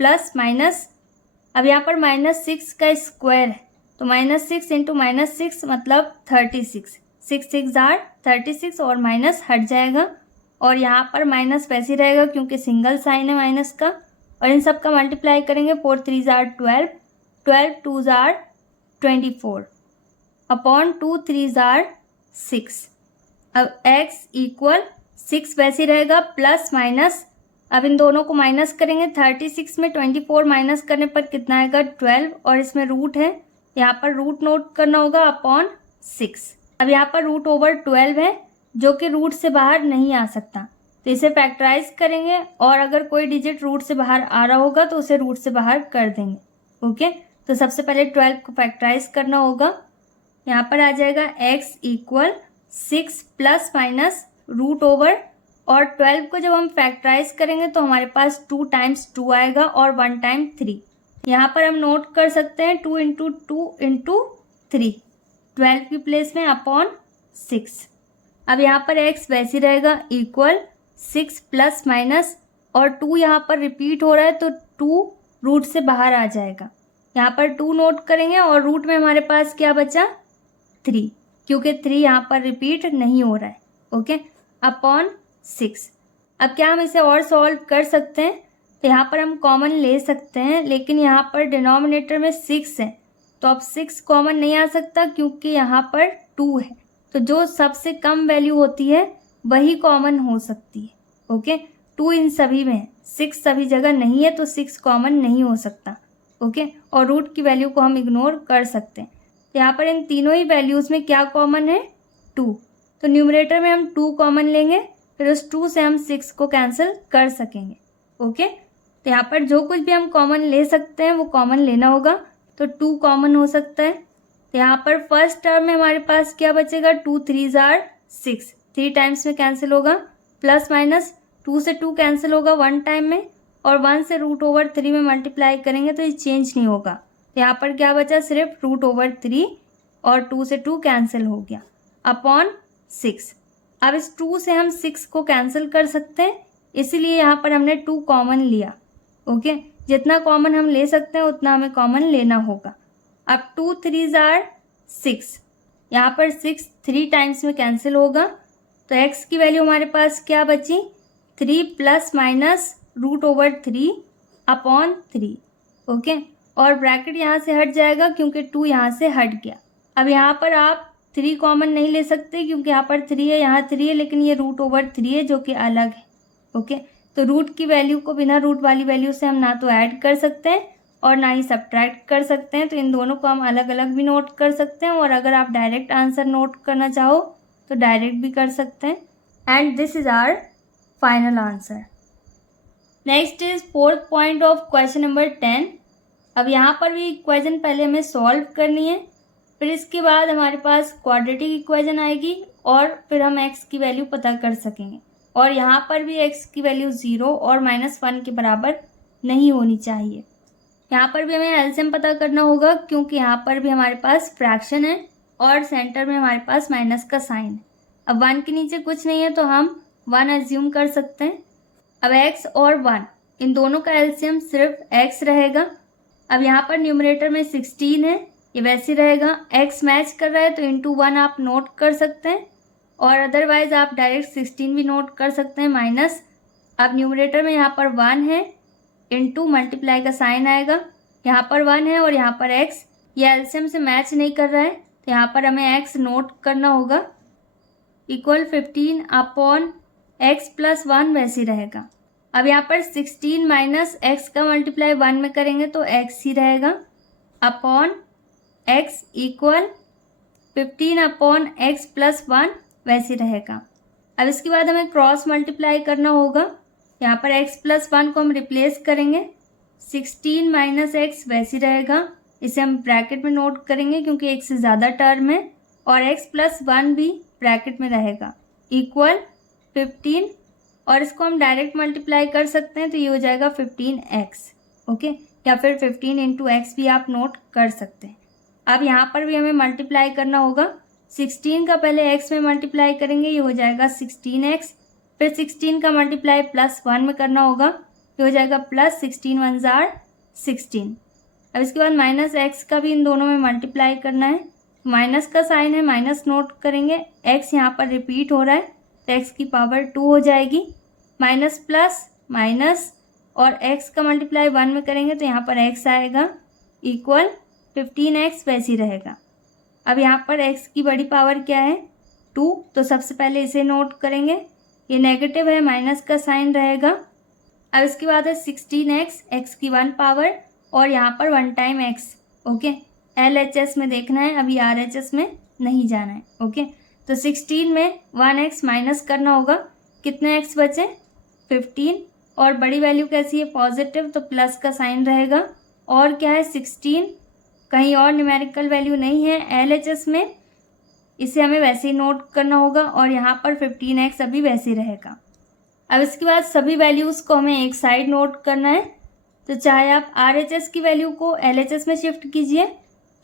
प्लस माइनस। अब यहाँ पर -6 का स्क्वायर है तो -6 इंटू -6 मतलब 36। 6 6 आर 36 और माइनस हट जाएगा और यहाँ पर माइनस वैसे ही रहेगा क्योंकि सिंगल साइन है माइनस का। और इन सब का मल्टीप्लाई करेंगे, 4 3 आर 12, 12 2 आर 24 अपॉन 2 3 आर 6। अब x = 6 वैसे ही रहेगा प्लस माइनस। अब इन दोनों को माइनस करेंगे, 36 में 24 माइनस करने पर कितना आएगा, 12 और इसमें रूट है, यहाँ पर रूट नोट करना होगा अपॉन 6। अब यहाँ पर √/12 है जो कि रूट से बाहर नहीं आ सकता, तो इसे फैक्टराइज करेंगे और अगर कोई डिजिट रूट से बाहर आ रहा होगा तो उसे रूट से बाहर कर देंगे। ओके, तो सबसे पहले 12 को फैक्टराइज करना होगा। यहाँ पर आ जाएगा x = 6 प्लस माइनस √/ और 12 को जब हम फैक्टराइज करेंगे तो हमारे पास 2 टाइम्स 2 आएगा और 1 टाइम 3। यहाँ पर हम नोट कर सकते हैं 2 इंटू 2 इंटू 3, 12 की प्लेस में अपॉन 6। अब यहाँ पर x वैसे रहेगा इक्वल 6 प्लस माइनस और 2 यहाँ पर रिपीट हो रहा है तो 2 रूट से बाहर आ जाएगा। यहाँ पर 2 नोट करेंगे और रूट में हमारे पास क्या बचा, 3, क्योंकि 3 यहाँ पर रिपीट नहीं हो रहा है। Okay, upon 6। अब क्या हम इसे और सॉल्व कर सकते हैं, तो यहाँ पर हम कॉमन ले सकते हैं, लेकिन यहाँ पर डिनोमिनेटर में 6 है तो अब 6 कॉमन नहीं आ सकता क्योंकि यहाँ पर 2 है, तो जो सबसे कम वैल्यू होती है वही कॉमन हो सकती है। ओके, 2 इन सभी में है, 6 सभी जगह नहीं है तो 6 कॉमन नहीं हो सकता। ओके, और रूट की वैल्यू को हम इग्नोर कर सकते हैं। तो यहाँ पर इन तीनों ही वैल्यूज़ में क्या कॉमन है, 2, तो न्यूमरेटर में हम 2 कॉमन लेंगे, फिर उस 2 से हम 6 को कैंसिल कर सकेंगे। ओके, तो यहाँ पर जो कुछ भी हम कॉमन ले सकते हैं वो कॉमन लेना होगा, तो 2 कॉमन हो सकता है। तो यहाँ पर फर्स्ट टर्म में हमारे पास क्या बचेगा, 2 3 आर 6, 3 टाइम्स में कैंसिल होगा, प्लस माइनस 2 से 2 कैंसिल होगा 1 टाइम में, और 1 से √3 में मल्टीप्लाई करेंगे तो ये चेंज नहीं होगा। तो यहाँ पर क्या बचा, सिर्फ √3 और 2 से 2 कैंसिल हो गया अपॉन 6। अब इस 2 से हम 6 को कैंसिल कर सकते हैं, इसीलिए यहाँ पर हमने 2 कॉमन लिया। ओके, जितना कॉमन हम ले सकते हैं उतना हमें कॉमन लेना होगा। अब 2 3s are 6, यहाँ पर 6 3 टाइम्स में कैंसिल होगा, तो x की वैल्यू हमारे पास क्या बची, 3 प्लस माइनस √3 अपॉन 3। ओके, और ब्रैकेट यहाँ से हट जाएगा क्योंकि 2 यहाँ से हट गया। अब यहाँ पर आप 3 कॉमन नहीं ले सकते क्योंकि यहाँ पर 3 है, यहाँ 3 है, लेकिन ये √3 है जो कि अलग है। ओके, तो रूट की वैल्यू को बिना रूट वाली वैल्यू से हम ना तो ऐड कर सकते हैं और ना ही सब्ट्रैक्ट कर सकते हैं, तो इन दोनों को हम अलग अलग भी नोट कर सकते हैं, और अगर आप डायरेक्ट आंसर नोट करना चाहो तो डायरेक्ट भी कर सकते हैं। And this is our final answer. Next is 4th point of question number 10। अब यहाँ पर भी इक्वेशन पहले हमें सॉल्व करनी है, फिर इसके बाद हमारे पास क्वाड्रेटिक इक्वेशन आएगी और फिर हम x की वैल्यू पता कर सकेंगे। और यहाँ पर भी x की वैल्यू 0 और -1 के बराबर नहीं होनी चाहिए। यहाँ पर भी हमें एलसीएम पता करना होगा क्योंकि यहाँ पर भी हमारे पास फ्रैक्शन है और सेंटर में हमारे पास माइनस का साइन है। अब 1 के नीचे कुछ नहीं है तो हम 1 एज्यूम कर सकते हैं। अब x और 1 इन दोनों का एलसीएम सिर्फ x रहेगा। अब यहाँ पर न्यूमरेटर में 16 है, ये वैसे रहेगा, x मैच कर रहा है तो इंटू 1 आप नोट कर सकते हैं, और अदरवाइज आप डायरेक्ट 16 भी नोट कर सकते हैं माइनस। अब न्यूमरेटर में यहाँ पर 1 है, इंटू मल्टीप्लाई का साइन आएगा, यहाँ पर 1 है और यहाँ पर x, ये एलसीएम से मैच नहीं कर रहा है तो यहाँ पर हमें x नोट करना होगा, इक्वल 15 अपॉन x प्लस 1 वैसे रहेगा। अब यहाँ पर 16 माइनस x का मल्टीप्लाई 1 में करेंगे तो x ही रहेगा, upon x equal 15 upon x plus 1 वैसे रहेगा। अब इसके बाद हमें क्रॉस मल्टीप्लाई करना होगा, यहाँ पर x प्लस 1 को हम रिप्लेस करेंगे, 16 माइनस x वैसे रहेगा, इसे हम ब्रैकेट में नोट करेंगे क्योंकि एक से ज़्यादा टर्म है, और x प्लस 1 भी ब्रैकेट में रहेगा, इक्वल 15, और इसको हम डायरेक्ट मल्टीप्लाई कर सकते हैं तो ये हो जाएगा 15x। ओके, या फिर 15 इंटू एक्स भी आप नोट कर सकते हैं। अब यहाँ पर भी हमें मल्टीप्लाई करना होगा, 16 का पहले x में मल्टीप्लाई करेंगे, ये हो जाएगा 16x, फिर 16 का मल्टीप्लाई प्लस 1 में करना होगा, ये हो जाएगा प्लस 16 1 जार 16। अब इसके बाद माइनस x का भी इन दोनों में मल्टीप्लाई करना है, माइनस का साइन है, माइनस नोट करेंगे, x यहाँ पर रिपीट हो रहा है तो x की पावर 2 हो जाएगी, माइनस प्लस माइनस, और x का मल्टीप्लाई 1 में करेंगे तो यहाँ पर x आएगा, इक्वल 15x वैसे ही रहेगा। अब यहाँ पर x की बड़ी पावर क्या है, 2, तो सबसे पहले इसे नोट करेंगे, ये नेगेटिव है, माइनस का साइन रहेगा। अब इसके बाद है 16x, x की 1 पावर, और यहाँ पर 1 टाइम x। ओके, LHS में देखना है, अभी RHS में नहीं जाना है। ओके, तो 16 में 1x माइनस करना होगा, कितने x बचे, 15, और बड़ी वैल्यू कैसी है, पॉजिटिव, तो प्लस का साइन रहेगा, और क्या है 16, कहीं और न्यूमेरिकल वैल्यू नहीं है LHS में, इसे हमें वैसे ही नोट करना होगा, और यहाँ पर 15x अभी वैसे ही रहेगा। अब इसके बाद सभी वैल्यूज़ को हमें एक साइड नोट करना है, तो चाहे आप RHS की वैल्यू को LHS में शिफ्ट कीजिए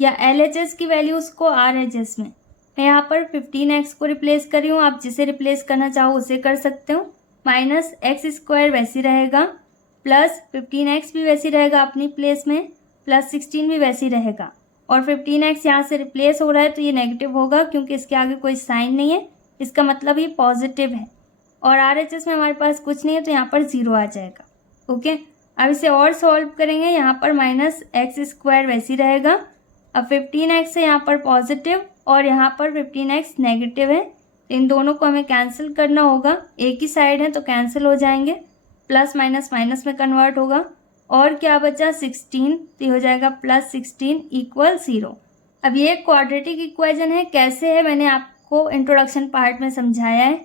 या LHS की वैल्यूज़ को RHS में। मैं यहाँ पर 15x को रिप्लेस कर रही हूँ, आप जिसे रिप्लेस करना चाहो उसे कर सकते हो, माइनस x² वैसे रहेगा, प्लस 15x भी वैसे रहेगा अपनी प्लेस में, प्लस 16 भी वैसे रहेगा, और 15x यहाँ से रिप्लेस हो रहा है तो ये नेगेटिव होगा क्योंकि इसके आगे कोई साइन नहीं है, इसका मतलब ये पॉजिटिव है, और RHS में हमारे पास कुछ नहीं है तो यहाँ पर 0 आ जाएगा। ओके, अब इसे और सॉल्व करेंगे, यहाँ पर माइनस x² वैसे रहेगा, अब 15x है यहाँ पर पॉजिटिव और यहाँ पर 15x नेगेटिव है, इन दोनों को हमें कैंसिल करना होगा, एक ही साइड है तो कैंसिल हो जाएंगे, प्लस माइनस माइनस में कन्वर्ट होगा, और क्या बचा 16, तो हो जाएगा प्लस 16 इक्वल 0। अब ये क्वाड्रेटिक इक्वेशन है, कैसे है मैंने आपको इंट्रोडक्शन पार्ट में समझाया है।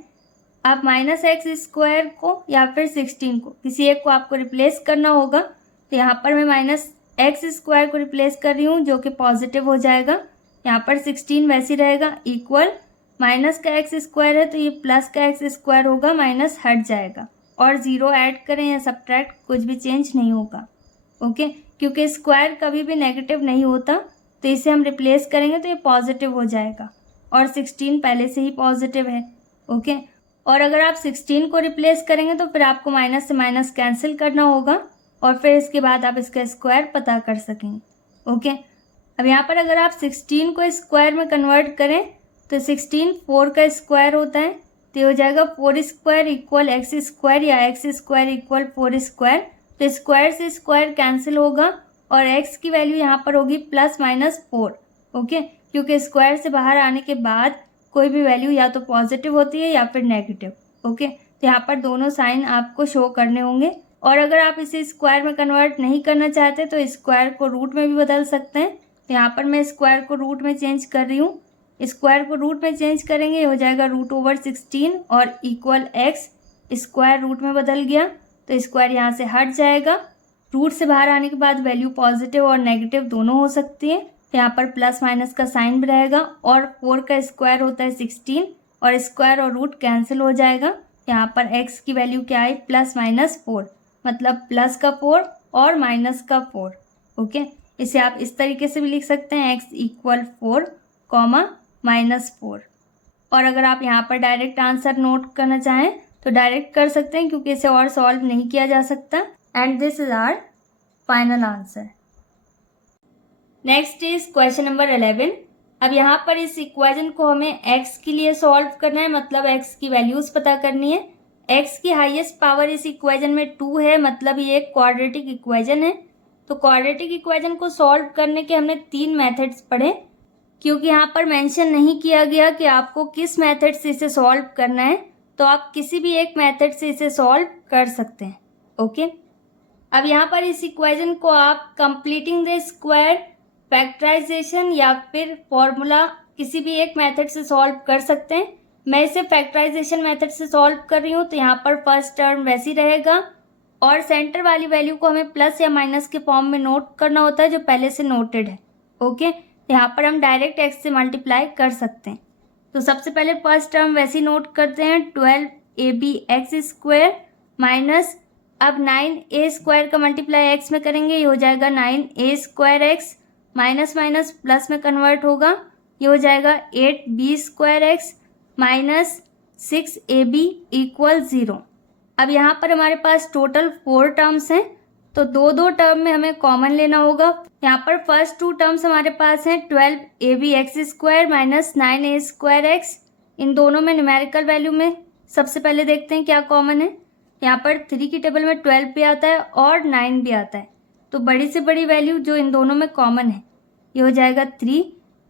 आप -x² को या फिर 16 को किसी एक को आपको रिप्लेस करना होगा, तो यहाँ पर मैं -x² को रिप्लेस कर रही हूँ जो कि पॉजिटिव हो जाएगा, यहाँ पर 16 वैसे रहेगा, इक्वल माइनस का एक्स स्क्वायर है तो ये प्लस का एक्स स्क्वायर होगा, माइनस हट जाएगा, और ज़ीरो ऐड करें या सब्ट्रैक्ट कुछ भी चेंज नहीं होगा। ओके, क्योंकि स्क्वायर कभी भी नेगेटिव नहीं होता, तो इसे हम रिप्लेस करेंगे तो ये पॉजिटिव हो जाएगा, और 16 पहले से ही पॉजिटिव है। ओके, और अगर आप 16 को रिप्लेस करेंगे तो फिर आपको माइनस से माइनस कैंसिल करना होगा, और फिर इसके बाद आप इसका स्क्वायर पता कर सकेंगे। ओके, अब यहाँ पर अगर आप 16 को स्क्वायर में कन्वर्ट करें तो 16 4 का स्क्वायर होता है, तो हो जाएगा 4 स्क्वायर इक्वल एक्स स्क्वायर या एक्स स्क्वायर इक्वल 4 स्क्वायर। तो स्क्वायर से स्क्वायर कैंसिल होगा और एक्स की वैल्यू यहाँ पर होगी प्लस माइनस 4। ओके, क्योंकि स्क्वायर से बाहर आने के बाद कोई भी वैल्यू या तो पॉजिटिव होती है या फिर नेगेटिव। ओके, तो यहाँ पर दोनों साइन आपको शो करने होंगे, और अगर आप इसे स्क्वायर में कन्वर्ट नहीं करना चाहते तो स्क्वायर को रूट में भी बदल सकते हैं। तो यहाँ पर मैं स्क्वायर को रूट में चेंज कर रही हूँ। स्क्वायर को रूट में चेंज करेंगे, हो जाएगा √16 और इक्वल एक्स, स्क्वायर रूट में बदल गया तो स्क्वायर यहाँ से हट जाएगा। रूट से बाहर आने के बाद वैल्यू पॉजिटिव और नेगेटिव दोनों हो सकती है, तो यहाँ पर प्लस माइनस का साइन भी रहेगा, और 4 का स्क्वायर होता है 16, और स्क्वायर और रूट कैंसिल हो जाएगा। यहाँ पर एक्स की वैल्यू क्या आई, प्लस माइनस 4, मतलब प्लस का 4 और माइनस का 4। ओके, इसे आप इस तरीके से भी लिख सकते हैं, एक्स इक्वल 4 कॉमा माइनस 4। और अगर आप यहाँ पर डायरेक्ट आंसर नोट करना चाहें तो डायरेक्ट कर सकते हैं, क्योंकि इसे और सॉल्व नहीं किया जा सकता। And this is our final answer. Next is question number 11। अब यहाँ पर इस इक्वेशन को हमें x के लिए सॉल्व करना है, मतलब x की वैल्यूज पता करनी है। x की हाईएस्ट पावर इस इक्वेशन में 2 है, मतलब ये एक क्वाड्रेटिक इक्वेशन है। तो क्वाड्रेटिक इक्वेशन को सॉल्व करने के हमने 3 मेथड्स पढ़े, क्योंकि यहाँ पर मेंशन नहीं किया गया कि आपको किस मेथड से इसे सॉल्व करना है, तो आप किसी भी एक मेथड से इसे सॉल्व कर सकते हैं। ओके, अब यहाँ पर इस इक्वेशन को आप कंप्लीटिंग द स्क्वायर, फैक्टराइजेशन या फिर फॉर्मूला किसी भी एक मेथड से सॉल्व कर सकते हैं। मैं इसे फैक्टराइजेशन मेथड से सॉल्व कर रही हूँ, तो यहाँ पर फर्स्ट टर्म वैसी रहेगा, और सेंटर वाली वैल्यू को हमें प्लस या माइनस के फॉर्म में नोट करना होता है, जो पहले से नोटेड है। ओके, यहाँ पर हम डायरेक्ट एक्स से मल्टीप्लाई कर सकते हैं। तो सबसे पहले फर्स्ट टर्म वैसे नोट करते हैं, 12ab एक्स स्क्वायर माइनस, अब 9a स्क्वायर का मल्टीप्लाई एक्स में करेंगे, ये हो जाएगा 9a square x, minus minus plus में कन्वर्ट होगा, ये हो जाएगा 8b square x minus 6ab equal 0। अब यहाँ पर हमारे पास टोटल 4 टर्म्स हैं, तो दो दो टर्म में हमें कॉमन लेना होगा। यहाँ पर फर्स्ट 2 टर्म्स हमारे पास हैं 12ab x square minus 9a square x. इन दोनों में न्यूमेरिकल वैल्यू में सबसे पहले देखते हैं क्या कॉमन है। यहाँ पर 3 की टेबल में 12 भी आता है और 9 भी आता है, तो बड़ी से बड़ी वैल्यू जो इन दोनों में कॉमन है ये हो जाएगा 3।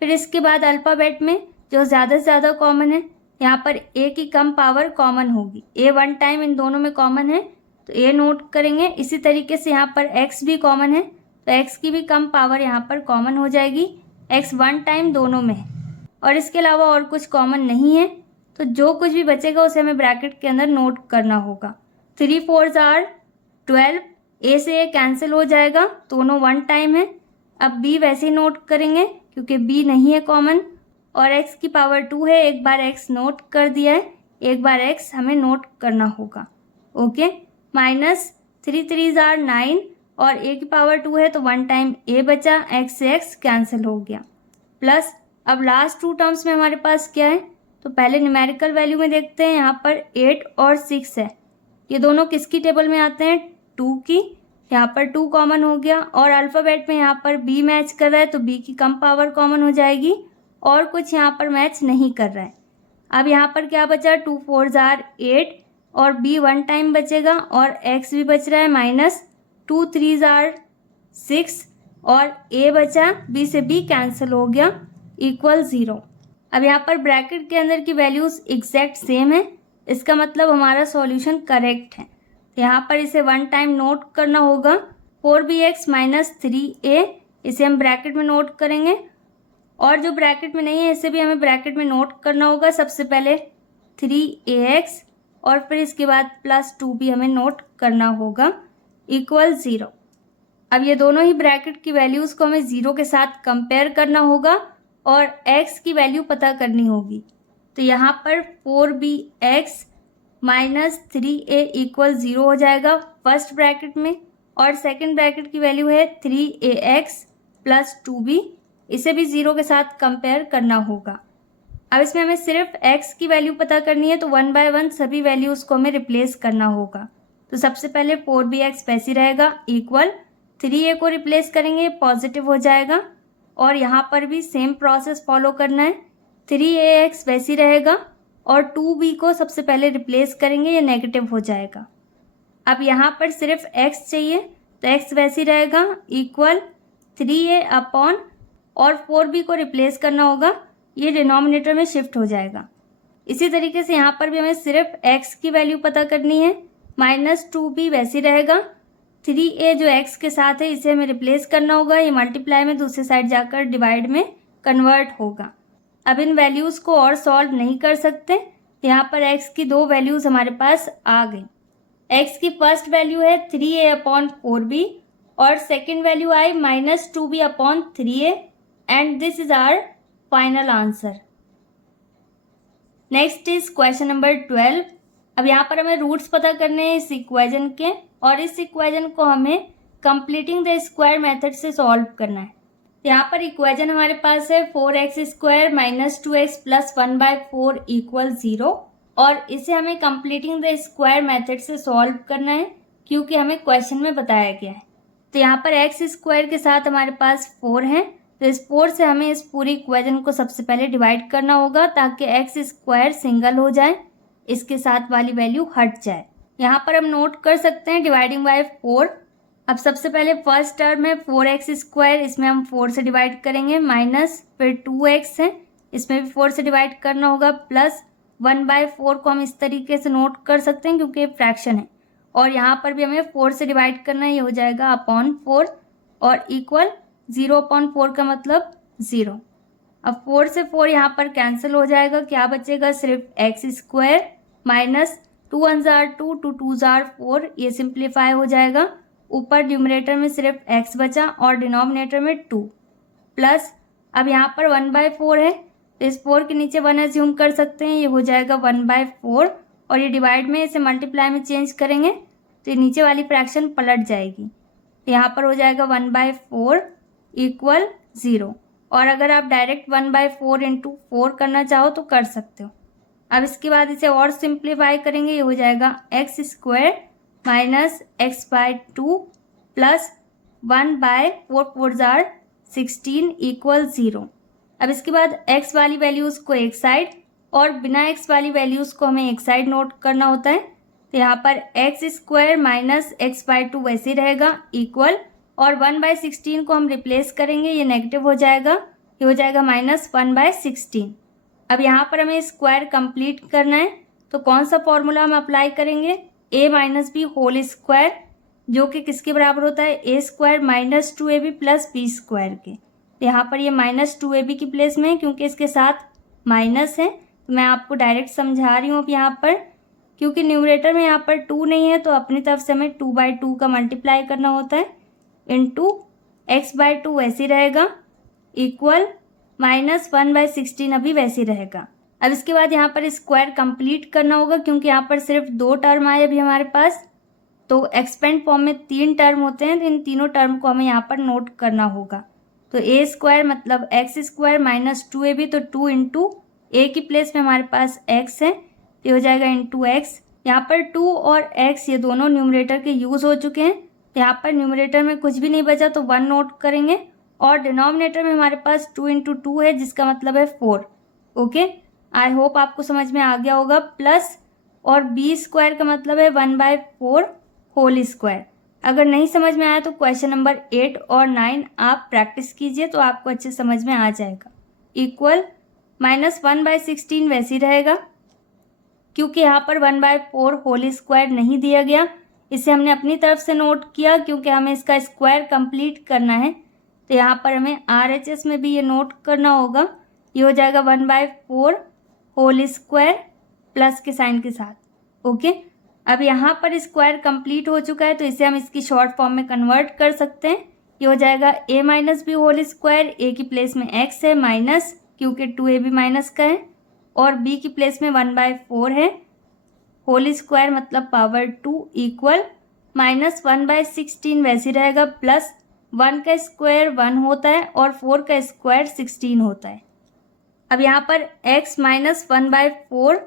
फिर इसके बाद अल्फ़ाबेट में जो ज़्यादा से ज़्यादा कॉमन है, यहाँ पर a की कम पावर कॉमन होगी, a 1 टाइम इन दोनों में कॉमन है तो a नोट करेंगे। इसी तरीके से यहाँ पर x भी कॉमन है, तो x की भी कम पावर यहाँ पर कॉमन हो जाएगी, x 1 टाइम दोनों में है, और इसके अलावा और कुछ कॉमन नहीं है, तो जो कुछ भी बचेगा उसे हमें ब्रैकेट के अंदर नोट करना होगा। 3 4s are 12, a से a कैंसिल हो जाएगा, दोनों 1 टाइम है। अब b वैसे ही नोट करेंगे क्योंकि b नहीं है कॉमन, और x की पावर 2 है, एक बार x नोट कर दिया है, एक बार x हमें नोट करना होगा। ओके, माइनस 3 3s are 9, और a की पावर 2 है तो 1 टाइम a बचा, x से x कैंसिल हो गया, प्लस अब लास्ट 2 टर्म्स में हमारे पास क्या है, तो पहले न्यूमेरिकल वैल्यू में देखते हैं। यहाँ पर 8 और 6 है, ये दोनों किसकी टेबल में आते हैं, 2 की, यहाँ पर 2 कॉमन हो गया, और अल्फ़ाबेट में यहाँ पर b मैच कर रहा है तो b की कम पावर कॉमन हो जाएगी, और कुछ यहाँ पर मैच नहीं कर रहा है। अब यहाँ पर क्या बचा, 2 4s are 8 और b 1 टाइम बचेगा, और x भी बच रहा है माइनस 2 3s are 6 और a बचा, b से b कैंसिल हो गया इक्वल 0। अब यहाँ पर ब्रैकेट के अंदर की वैल्यूज़ एग्जैक्ट सेम है, इसका मतलब हमारा सॉल्यूशन करेक्ट है। तो यहाँ पर इसे 1 टाइम नोट करना होगा, 4bx माइनस 3a, इसे हम ब्रैकेट में नोट करेंगे, और जो ब्रैकेट में नहीं है इसे भी हमें ब्रैकेट में नोट करना होगा। सबसे पहले 3ax और फिर इसके बाद प्लस 2 भी हमें नोट करना होगा इक्वल 0। अब ये दोनों ही ब्रैकेट की वैल्यूज़ को हमें 0 के साथ कंपेयर करना होगा और x की वैल्यू पता करनी होगी। तो यहाँ पर 4bx माइनस 3a इक्वल 0 हो जाएगा फर्स्ट ब्रैकेट में, और सेकंड ब्रैकेट की वैल्यू है 3ax प्लस 2b, इसे भी 0 के साथ कंपेयर करना होगा। अब इसमें हमें सिर्फ x की वैल्यू पता करनी है, तो 1 बाय 1 सभी वैल्यूज़ को हमें रिप्लेस करना होगा। तो सबसे पहले 4bx वैसे रहेगा इक्वल 3a को रिप्लेस करेंगे, पॉजिटिव हो जाएगा, और यहाँ पर भी सेम प्रोसेस फॉलो करना है। 3ax वैसे रहेगा और 2b को सबसे पहले रिप्लेस करेंगे, ये नेगेटिव हो जाएगा। अब यहाँ पर सिर्फ x चाहिए, तो x वैसे रहेगा इक्वल 3a अपॉन, और 4b को रिप्लेस करना होगा, ये डिनोमिनेटर में शिफ्ट हो जाएगा। इसी तरीके से यहाँ पर भी हमें सिर्फ x की वैल्यू पता करनी है, माइनस 2b वैसे रहेगा, 3a जो x के साथ है इसे हमें रिप्लेस करना होगा, ये मल्टीप्लाई में दूसरी साइड जाकर डिवाइड में कन्वर्ट होगा। अब इन वैल्यूज़ को और सॉल्व नहीं कर सकते, यहाँ पर x की दो वैल्यूज़ हमारे पास आ गई। x की फर्स्ट वैल्यू है 3a अपॉन 4b और सेकेंड वैल्यू आई minus 2b upon 3a, and this is our final answer. Next is question number 12। अब यहाँ पर हमें रूट्स पता करने हैं इस इक्वेशन के, और इस इक्वेशन को हमें कंप्लीटिंग द स्क्वायर मेथड से सॉल्व करना है। यहाँ पर इक्वेशन हमारे पास है 4x square minus 2x plus 1/4 equal 0, और इसे हमें कंप्लीटिंग द स्क्वायर मेथड से सॉल्व करना है क्योंकि हमें क्वेश्चन में बताया गया है। तो यहाँ पर x स्क्वायर के साथ हमारे पास 4 है, तो इस 4 से हमें इस पूरी इक्वेशन को सबसे पहले डिवाइड करना होगा ताकि x स्क्वायर सिंगल हो जाए, इसके साथ वाली वैल्यू हट जाए। यहाँ पर हम नोट कर सकते हैं डिवाइडिंग बाय 4। अब सबसे पहले फर्स्ट टर्म है 4x स्क्वायर, इसमें हम 4 से डिवाइड करेंगे, माइनस फिर 2x है, इसमें भी 4 से डिवाइड करना होगा, प्लस 1/4 को हम इस तरीके से नोट कर सकते हैं क्योंकि ये फ्रैक्शन है, और यहाँ पर भी हमें 4 से डिवाइड करना है, ये हो जाएगा अपॉन 4, और इक्वल 0/4 का मतलब 0। अब 4 से 4 यहाँ पर कैंसिल हो जाएगा, क्या बचेगा, सिर्फ x square minus 2 1 jar 2 2 2 jar 4, ये सिंप्लीफाई हो जाएगा। ऊपर न्यूमरेटर में सिर्फ x बचा और डिनोमिनेटर में 2, प्लस अब यहाँ पर 1/4 है, तो इस 4 के नीचे 1 एज्यूम कर सकते हैं, ये हो जाएगा 1/4, और ये डिवाइड में इसे मल्टीप्लाई में चेंज करेंगे तो ये नीचे वाली फ्रैक्शन पलट जाएगी, तो यहाँ पर हो जाएगा 1/4 इक्वल 0। और अगर आप डायरेक्ट 1/4 इंटू 4 करना चाहो तो कर सकते हो। अब इसके बाद इसे और सिंप्लीफाई करेंगे, ये हो जाएगा x square minus x/2 plus 1/4 4 jar 16 equal 0। अब इसके बाद x वाली वैल्यूज़ को एक साइड और बिना x वाली वैल्यूज़ को हमें एक साइड नोट करना होता है, तो यहाँ पर x स्क्वायर माइनस x/2 वैसे रहेगा इक्वल, और 1/16 को हम रिप्लेस करेंगे, ये नेगेटिव हो जाएगा, ये हो जाएगा माइनस 1/16। अब यहाँ पर हमें स्क्वायर कंप्लीट करना है, तो कौन सा फॉर्मूला हम अप्लाई करेंगे, a minus B whole square, जो कि किसके बराबर होता है, a square minus 2ab plus b square के। तो यहाँ पर ये माइनस 2ab की प्लेस में है क्योंकि इसके साथ माइनस है, तो मैं आपको डायरेक्ट समझा रही हूँ। अब यहाँ पर क्योंकि न्यूमरेटर में यहाँ पर 2 नहीं है, तो अपनी तरफ से हमें 2/2 का मल्टीप्लाई करना होता है, इंटू x/2 वैसे रहेगा इक्वल माइनस 1/16 अभी वैसे रहेगा। अब इसके बाद यहाँ पर स्क्वायर कंप्लीट करना होगा क्योंकि यहाँ पर सिर्फ 2 टर्म आए अभी हमारे पास, तो एक्सपेंड फॉर्म में 3 टर्म होते हैं, तो इन तीनों टर्म को हमें यहाँ पर नोट करना होगा। तो a स्क्वायर मतलब x स्क्वायर माइनस 2ab, तो 2 इंटू a की प्लेस में हमारे पास x है, तो हो जाएगा इंटू x। यहाँ पर 2 और x ये दोनों न्यूमरेटर के यूज़ हो चुके हैं, तो यहाँ पर न्यूमरेटर में कुछ भी नहीं बचा तो 1 नोट करेंगे, और डिनोमिनेटर में हमारे पास 2 इंटू 2 है जिसका मतलब है 4। ओके, आई होप आपको समझ में आ गया होगा। प्लस और b स्क्वायर का मतलब है 1/4 होल स्क्वायर। अगर नहीं समझ में आया तो क्वेश्चन नंबर 8 और 9 आप प्रैक्टिस कीजिए तो आपको अच्छे समझ में आ जाएगा। इक्वल माइनस 1/16 वैसे ही रहेगा क्योंकि यहाँ पर 1/4 होल स्क्वायर नहीं दिया गया, इसे हमने अपनी तरफ से नोट किया क्योंकि हमें इसका स्क्वायर कंप्लीट करना है, तो यहाँ पर हमें RHS में भी ये नोट करना होगा। ये हो जाएगा 1/4 होल स्क्वायर प्लस के साइन के साथ। ओके, अब यहाँ पर स्क्वायर कंप्लीट हो चुका है तो इसे हम इसकी शॉर्ट फॉर्म में कन्वर्ट कर सकते हैं। ये हो जाएगा a minus B whole square, a की प्लेस में x है माइनस क्योंकि 2ab माइनस का है, और b की प्लेस में 1/4 है, होल स्क्वायर मतलब पावर 2 इक्वल -1/16 वैसे रहेगा, प्लस 1 का स्क्वायर 1 होता है और 4 का स्क्वायर 16 होता है। अब यहाँ पर x माइनस 1/4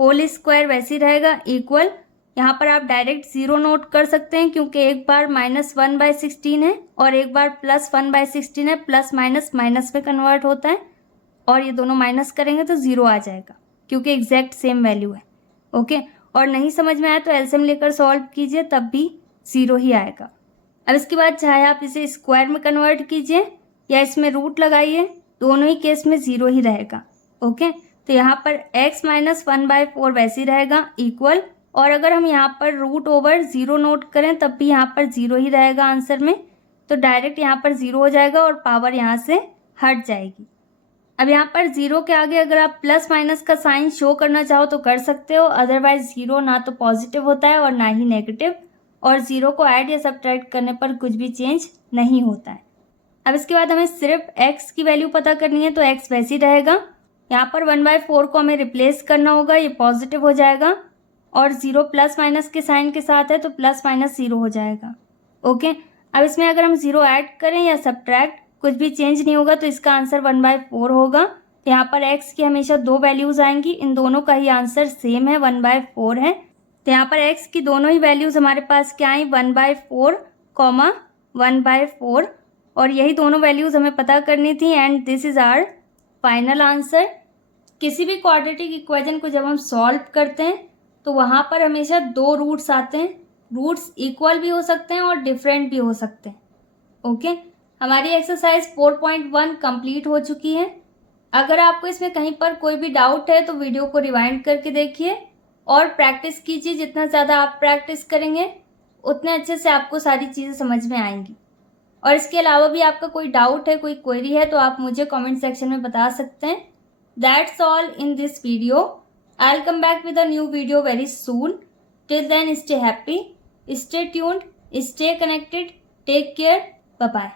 होल स्क्वायर वैसे रहेगा इक्वल, यहाँ पर आप डायरेक्ट 0 नोट कर सकते हैं क्योंकि एक बार -1/16 है और एक बार +1/16 है, प्लस माइनस माइनस में कन्वर्ट होता है और ये दोनों माइनस करेंगे तो 0 आ जाएगा क्योंकि एग्जैक्ट सेम वैल्यू है। ओके, और नहीं समझ में आया तो एलसीएम लेकर सॉल्व कीजिए, तब भी 0 ही आएगा। अब इसके बाद चाहे आप इसे स्क्वायर में कन्वर्ट कीजिए या इसमें रूट लगाइए, दोनों ही केस में 0 ही रहेगा। ओके, तो यहाँ पर x माइनस 1/4 वैसे ही रहेगा इक्वल, और अगर हम यहाँ पर रूट ओवर 0 नोट करें तब भी यहाँ पर 0 ही रहेगा आंसर में, तो डायरेक्ट यहाँ पर 0 हो जाएगा और पावर यहाँ से हट जाएगी। अब यहाँ पर 0 के आगे अगर आप प्लस माइनस का साइन शो करना चाहो तो कर सकते हो, अदरवाइज 0 ना तो पॉजिटिव होता है और ना ही नेगेटिव, और 0 को ऐड या सब्ट्रैक्ट करने पर कुछ भी चेंज नहीं होता है। अब इसके बाद हमें सिर्फ x की वैल्यू पता करनी है, तो x वैसे ही रहेगा। यहाँ पर 1/4 को हमें रिप्लेस करना होगा, ये पॉजिटिव हो जाएगा, और 0 प्लस माइनस के साइन के साथ है तो प्लस माइनस 0 हो जाएगा। ओके, अब इसमें अगर हम 0 ऐड करें या सब्ट्रैक्ट कुछ भी चेंज नहीं होगा, तो इसका आंसर 1/4 होगा। यहाँ पर x की हमेशा 2 वैल्यूज आएंगी, इन दोनों का ही आंसर सेम है, 1/4 है। तो यहाँ पर x की दोनों ही वैल्यूज हमारे पास क्या आई, 1/4, 1/4, और यही दोनों वैल्यूज हमें पता करनी थी, and this is our final answer. किसी भी क्वाड्रेटिक इक्वेशन को जब हम सॉल्व करते हैं तो वहाँ पर हमेशा 2 रूट्स आते हैं, रूट्स इक्वल भी हो सकते हैं और डिफरेंट भी हो सकते हैं। ओके, हमारी एक्सरसाइज 4.1 कंप्लीट हो चुकी है। अगर आपको इसमें कहीं पर कोई भी डाउट है तो वीडियो को रिवाइंड करके देखिए और प्रैक्टिस कीजिए। जितना ज़्यादा आप प्रैक्टिस करेंगे उतने अच्छे से आपको सारी चीज़ें समझ में आएंगी। और इसके अलावा भी आपका कोई डाउट है, कोई क्वेरी है, तो आप मुझे कमेंट सेक्शन में बता सकते हैं। That's all in this video. I'll come back with a new video very soon. Till then, stay happy, stay tuned, stay connected, take care, bye bye.